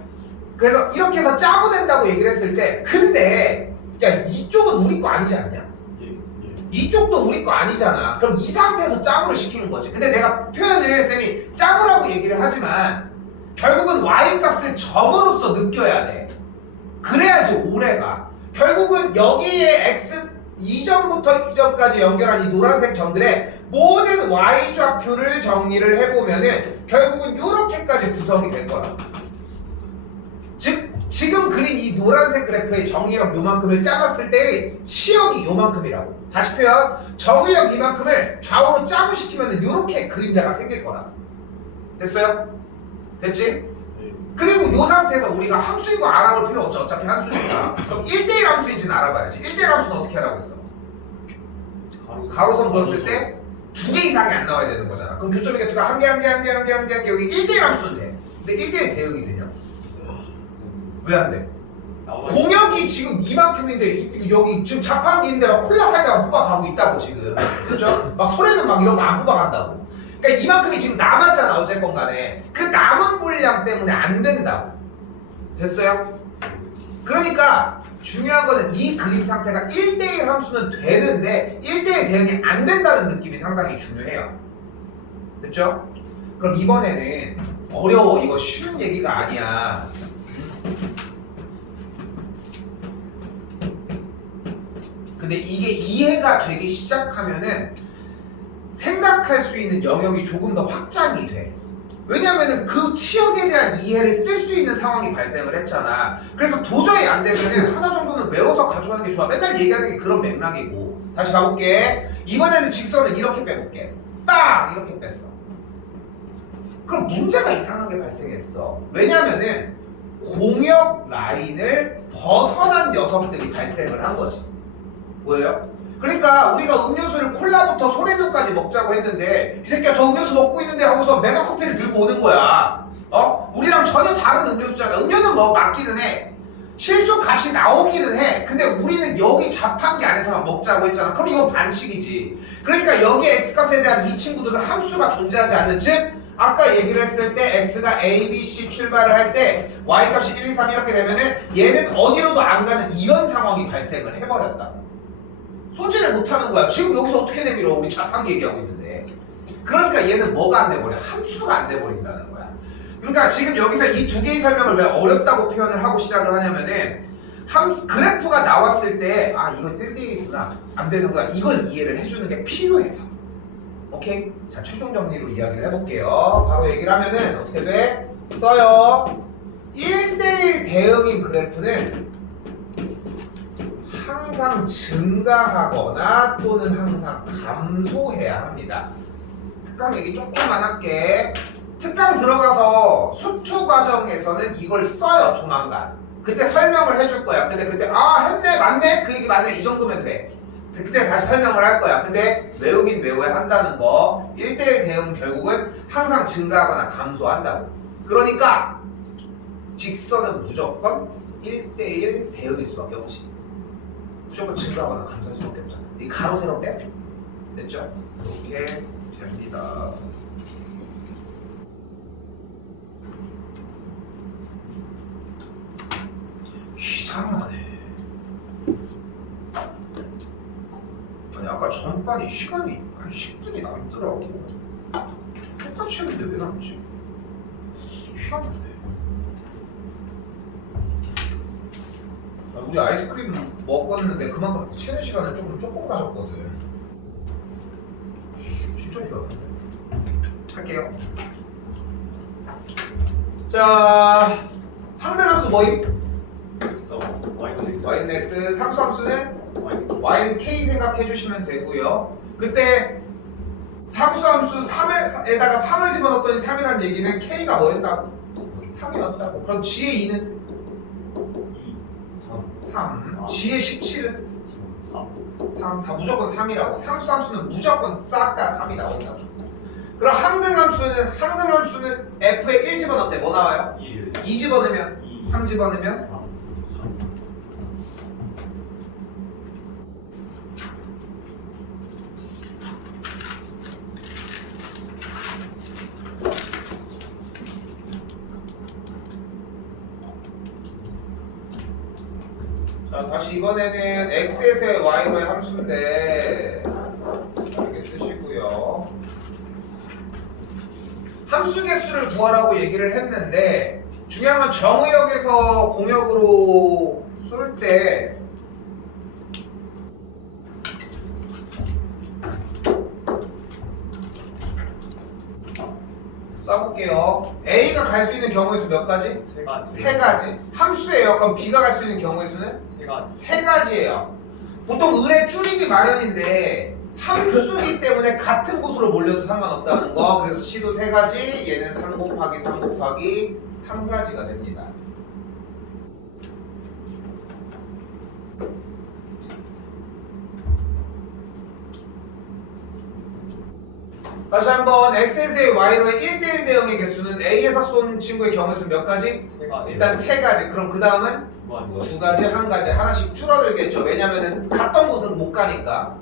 그래서 이렇게 해서 짜고 된다고 얘기를 했을 때 근데 야 이쪽은 우리 거 아니지 않냐? 이쪽도 우리 거 아니잖아. 그럼 이 상태에서 짜고를 시키는 거지. 근데 내가 표현을 쌤이 짜고라고 얘기를 하지만 결국은 y값을 점으로써 느껴야 돼. 그래야지 오래가. 결국은 여기에 x 이점부터 이점까지 연결한 이 노란색 점들의 모든 y좌표를 정리를 해보면은 결국은 요렇게까지 구성이 될 거라. 즉 지금 그린 이 노란색 그래프의 정의역 요만큼을 짜놨을 때의 치역이 요만큼이라고. 다시 표현. 정의역 이만큼을 좌우로 짜고 시키면 요렇게 그림자가 생길 거라. 됐어요? 됐지? 그리고 요 상태에서 우리가 함수인 거 알아볼 필요 없죠. 어차피 함수니까. 그럼 1대1 함수인지는 알아봐야지. 1대1 함수는 어떻게 하라고 했어? 가로선 그었을 때 2개 이상이 안 나와야 되는 거잖아. 그럼 교점의 개수가 한 개 여기 1대1 함수는 돼. 근데 1대1 대응이 되냐? 왜 안 돼? 공역이 지금 이만큼인데 이 새끼 여기 지금 자판기인데 막 콜라 사이다가 뽑아가고 있다고 지금. 그렇죠? 막 소래는 막 이런 거 안 뽑아간다고. 그러니까 이만큼이 지금 남았잖아 어쨌건 간에. 그 남은 분량 때문에 안 된다고. 됐어요? 그러니까 중요한 거는 이 그림 상태가 1대1 함수는 되는데 1대1 대응이 안 된다는 느낌이 상당히 중요해요. 됐죠? 그럼 이번에는 어려워. 이거 쉬운 얘기가 아니야. 근데 이게 이해가 되기 시작하면은 생각할 수 있는 영역이 조금 더 확장이 돼. 왜냐면은 그 치역에 대한 이해를 쓸 수 있는 상황이 발생을 했잖아. 그래서 도저히 안 되면은 하나 정도는 외워서 가져가는 게 좋아. 맨날 얘기하는 게 그런 맥락이고. 다시 가볼게. 이번에는 직선을 이렇게 빼볼게. 딱 이렇게 뺐어. 그럼 문제가 이상하게 발생했어. 왜냐면은 공역 라인을 벗어난 녀석들이 발생을 한 거지. 뭐예요? 그러니까 우리가 음료수를 콜라부터 소래눈까지 먹자고 했는데 이 새끼가 저 음료수 먹고 있는데 하고서 메가커피를 들고 오는 거야. 우리랑 전혀 다른 음료수잖아. 음료는 뭐 맞기는 해. 실수 값이 나오기는 해. 근데 우리는 여기 자판기 안에서만 먹자고 했잖아. 그럼 이건 반칙이지. 그러니까 여기 x값에 대한 이 친구들은 함수가 존재하지 않는, 즉 아까 얘기를 했을 때 x가 a, b, c 출발을 할 때 y값이 1, 2, 3 이렇게 되면은 얘는 어디로도 안 가는 이런 상황이 발생을 해버렸다. 소지를 못하는 거야. 지금 여기서 어떻게 내밀어? 우리 자판기 얘기하고 있는데. 그러니까 얘는 뭐가 안 돼버려? 함수가 안 돼버린다는 거야. 그러니까 지금 여기서 이 두 개의 설명을 왜 어렵다고 표현을 하고 시작을 하냐면은 그래프가 나왔을 때 아 이건 1대1이구나 안 되는구나 이걸 이해를 해주는 게 필요해서. 오케이? 자 최종 정리로 이야기를 해볼게요. 바로 얘기를 하면은 어떻게 돼? 써요. 1대1 대응인 그래프는 항상 증가하거나 또는 항상 감소해야 합니다. 특강 얘기 조금만 할게. 특강 들어가서 수투 과정에서는 이걸 써요. 조만간 그때 설명을 해줄 거야. 근데 그때 아 했네 맞네 그 얘기 맞네 이 정도면 돼. 그때 다시 설명을 할 거야. 근데 외우긴 외워야 한다는 거. 1대1 대응은 결국은 항상 증가하거나 감소한다고. 그러니까 직선은 무조건 1대1 대응일 수밖에 없지. 무조건 증가하거나 감소할 수밖에 없잖아. 이 가로 세로 빼. 됐죠? 이렇게 됩니다. 이상하네. 아니 아까 전반이 시간이 한 10분이 남더라고. 똑같이 했는데 왜 남지? 희한하네. 우리 아이스크림 먹었는데 그만큼 쉬는 시간을 조금 가졌거든. 진짜 희한하네. 할게요. 자, 항등함수 뭐임? X Y는 y는 x, 상수함수는 Y는 y는 k 생각해 주시면 되고요. 그때 상수함수 3에다가 3을 집어넣었더니 3이란 얘기는 k가 뭐였다고? 3이었다고. 그럼 g의 2는 3, g의 17은 3, 다 무조건 3이라고. 상수함수는 무조건 싹 다 3이 나온다고. 그럼 항등함수는 f에 1 집어넣을 때 뭐 나와요? 2 집어넣으면 3 집어넣으면 자, 다시 이번에는 x에서의 y로의 함수인데 이렇게 쓰시고요. 함수 개수를 구하라고 얘기를 했는데 중요한 건 정의역에서 공역으로 쏠 때 써볼게요. A가 갈 수 있는 경우의 수 몇 가지? 세 가지. 함수예요. 그럼 B가 갈 수 있는 경우의 수는? 세 가지예요. 보통 을의 줄이기 마련인데 함수기 때문에 같은 곳으로 몰려도 상관없다는 거. 그래서 C도 세 가지, 얘는 3 곱하기 3 곱하기 3가지가 됩니다. 다시 한번 x에서의 y로의 1대1 대응의 개수는 A에서 쏜 친구의 경우의 수는 몇 가지? 일단 세 가지. 그럼 그 다음은 두 가지, 한 가지, 하나씩 줄어들겠죠. 왜냐면은 갔던 곳은 못 가니까.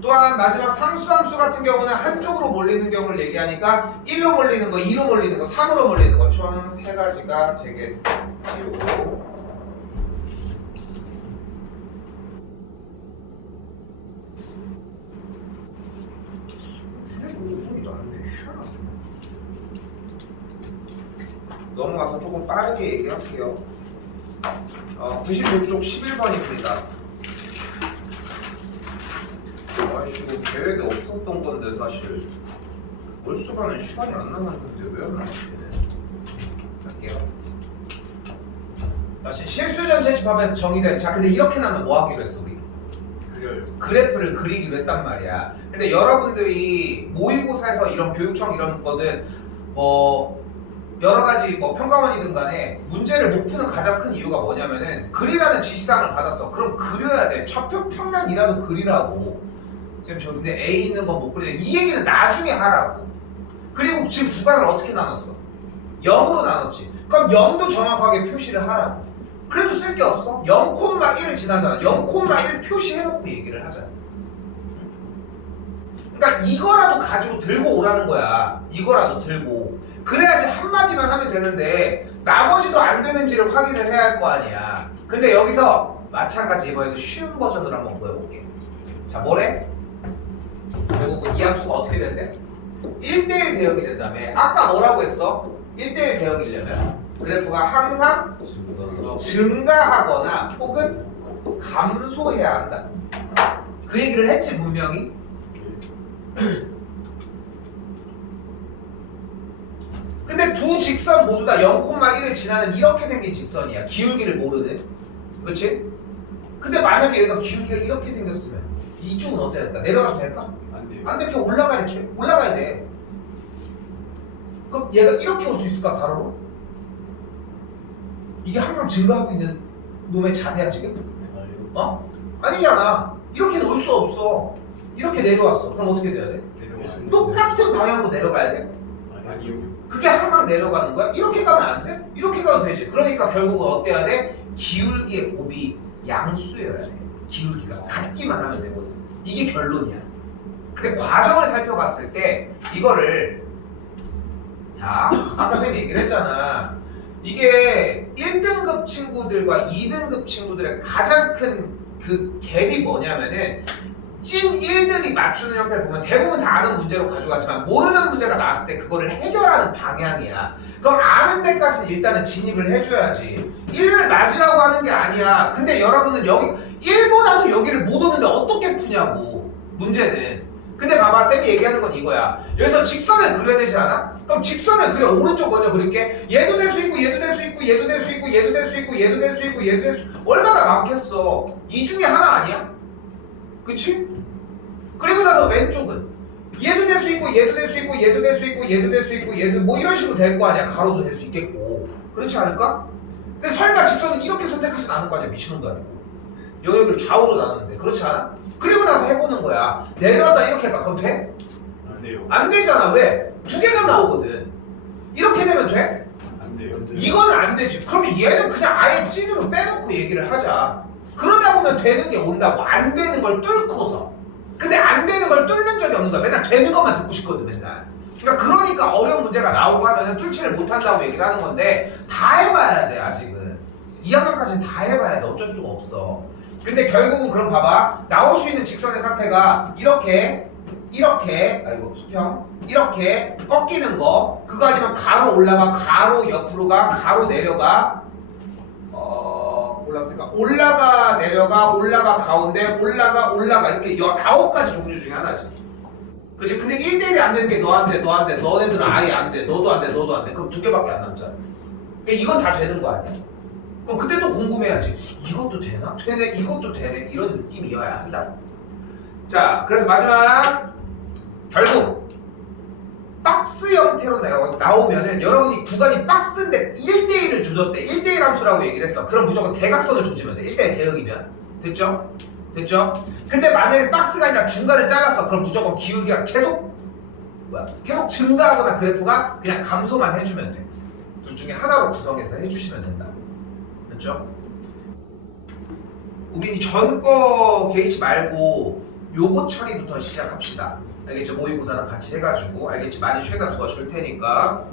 또한 마지막 상수함수 같은 경우는 한쪽으로 몰리는 경우를 얘기하니까 1로 몰리는 거, 2로 몰리는 거, 3으로 몰리는 거 총 세 가지가 되겠죠. 넘어가서 조금 빠르게 얘기할게요. 96쪽 11번입니다. 아이씨, 이거 계획에 없었던 건데 사실 월수가는 시간이 안 남았는데 왜 안 나왔지? 할게요. 다시 실수 전체 집합에서 정의된. 자, 근데 이렇게 나면 뭐 하기로 했어 우리? 그래프를 그리기로 했단 말이야. 근데 여러분들이 모의고사에서 이런 교육청 이런 거든 뭐 여러 가지 뭐 평가원이든 간에 문제를 못 푸는 가장 큰 이유가 뭐냐면은 그리라는 지시사항을 받았어. 그럼 그려야 돼. 좌표 평면이라도 그리라고. 지금 저 근데 A 있는 건 못 그려. 이 얘기는 나중에 하라고. 그리고 지금 구간을 어떻게 나눴어? 0으로 나눴지. 그럼 0도 정확하게 표시를 하라고. 그래도 쓸 게 없어. 0,1을 지나잖아. 0,1 표시해놓고 얘기를 하자. 그러니까 이거라도 가지고 들고 오라는 거야. 이거라도 들고. 그래야지 한마디만 하면 되는데 나머지도 안 되는지를 확인을 해야 할 거 아니야. 근데 여기서 마찬가지 이번에도 쉬운 버전으로 한번 보여볼게. 자, 뭐래? 결국은 이 함수가 어떻게 된대? 1대1 대응이 된다며. 아까 뭐라고 했어? 1대1 대응이려면 그래프가 항상 증가하거나 혹은 감소해야 한다. 그 얘기를 했지 분명히. 근데 두 직선 모두 다 0,1을 지나는 이렇게 생긴 직선이야. 기울기를 모르는. 그치? 근데 만약에 얘가 기울기가 이렇게 생겼으면 이쪽은 어때야 될까? 내려가도 될까? 안 돼. 그냥 올라가야 돼. 그럼 얘가 이렇게 올 수 있을까? 가로로? 이게 항상 증가하고 있는 놈의 자세야 지금? 아니잖아. 이렇게는 올 수 없어. 이렇게 내려왔어. 그럼 어떻게 돼야 돼? 똑같은 방향으로 내려가야 돼? 아니요. 그게 항상 내려가는 거야? 이렇게 가면 안 돼? 이렇게 가도 되지. 그러니까 결국은 어때야 돼? 기울기의 곱이 양수여야 돼. 기울기가 같기만 하면 되거든. 이게 결론이야. 근데 과정을 살펴봤을 때 이거를 자, 아까 선생님이 얘기를 했잖아. 이게 1대1 1등급 친구들과 2등급 친구들의 가장 큰 그 갭이 뭐냐면은 찐 1등이 맞추는 형태를 보면 대부분 다 아는 문제로 가져가지만 모르는 문제가 나왔을 때 그거를 해결하는 방향이야. 그럼 아는 데까지 일단은 진입을 해줘야지. 1을 맞으라고 하는 게 아니야. 근데 여러분은 여기 1보다도 여기를 못 오는데 어떻게 푸냐고 문제는. 근데 봐봐, 쌤이 얘기하는 건 이거야. 여기서 직선을 그려야 되지 않아? 그럼 직선을 그려. 오른쪽 먼저 그릴게. 얘도 될 수 있고 얘도 될 수 있고 얘도 될 수 있고 얘도 될 수 있고 얘도 될 수 있고 얘도 될 수 있고 얼마나 많겠어. 이 중에 하나 아니야? 그치? 그리고 나서 왼쪽은 얘도 될 수 있고 얘도 될 수 있고 얘도 될 수 있고 얘도 될 수 있고 얘도 뭐 이런 식으로 될 거 아니야. 가로도 될 수 있겠고. 그렇지 않을까? 근데 설마 직선은 이렇게 선택하진 않을 거 아니야. 미친놈도 아니고. 영역을 좌우로 나누는데 그렇지 않아? 그리고 나서 해보는 거야. 내려왔다 이렇게 가. 그럼 돼? 안 돼요. 안 되잖아. 왜? 두 개가 나오거든. 이렇게 되면 돼? 안 돼요. 이거는 안 되지. 그러면 얘는 그냥 아예 찐으로 빼놓고 얘기를 하자. 그러다 보면 되는 게 온다고. 안 되는 걸 뚫고서. 근데 안 되는 걸 뚫는 적이 없는 거야. 맨날 되는 것만 듣고 싶거든 맨날. 그러니까 어려운 문제가 나오고 하면은 뚫지를 못한다고 얘기를 하는 건데 다 해봐야 돼 아직은. 2학년까지는 다 해봐야 돼. 어쩔 수가 없어. 근데 결국은 그럼 봐봐. 나올 수 있는 직선의 상태가 이렇게 아이고 수평 이렇게 꺾이는 거 그거 아니면 가로 올라가 가로 옆으로 가 가로 내려가 올라갔으니까 올라가 내려가 올라가 가운데 올라가 이렇게 9가지 종류 중에 하나지. 그치? 근데 1대1이 안 되는 게 너한테 너네들은 아예 안 돼. 너도 안 돼 그럼 2개밖에 안 남잖아. 그러니까 이건 다 되는 거 아니야. 그럼 그때 또 궁금해야지. 이것도 되나? 되네. 이것도 되네. 이런 느낌이어야 한다. 자, 그래서 마지막 결국 박스 형태로 나오면은 여러분이 구간이 박스인데 1대1을 조졌대. 1대1 함수라고 얘기를 했어. 그럼 무조건 대각선을 조지면 돼. 1대1 대응이면. 됐죠? 근데 만약에 박스가 아니라 중간을 잘랐어. 그럼 무조건 기울기가 계속 증가하거나 그래프가 그냥 감소만 해주면 돼. 둘 중에 하나로 구성해서 해주시면 된다. 됐죠? 우빈이 전거 게이지 말고 요거 처리부터 시작합시다. 알겠죠? 모의고사랑 같이 해가지고 알겠지? 많이 최대한 도와줄 테니까.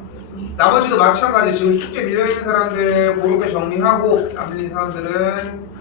나머지도 마찬가지. 지금 숙제 밀려있는 사람들 그렇게 정리하고 안 밀린 사람들은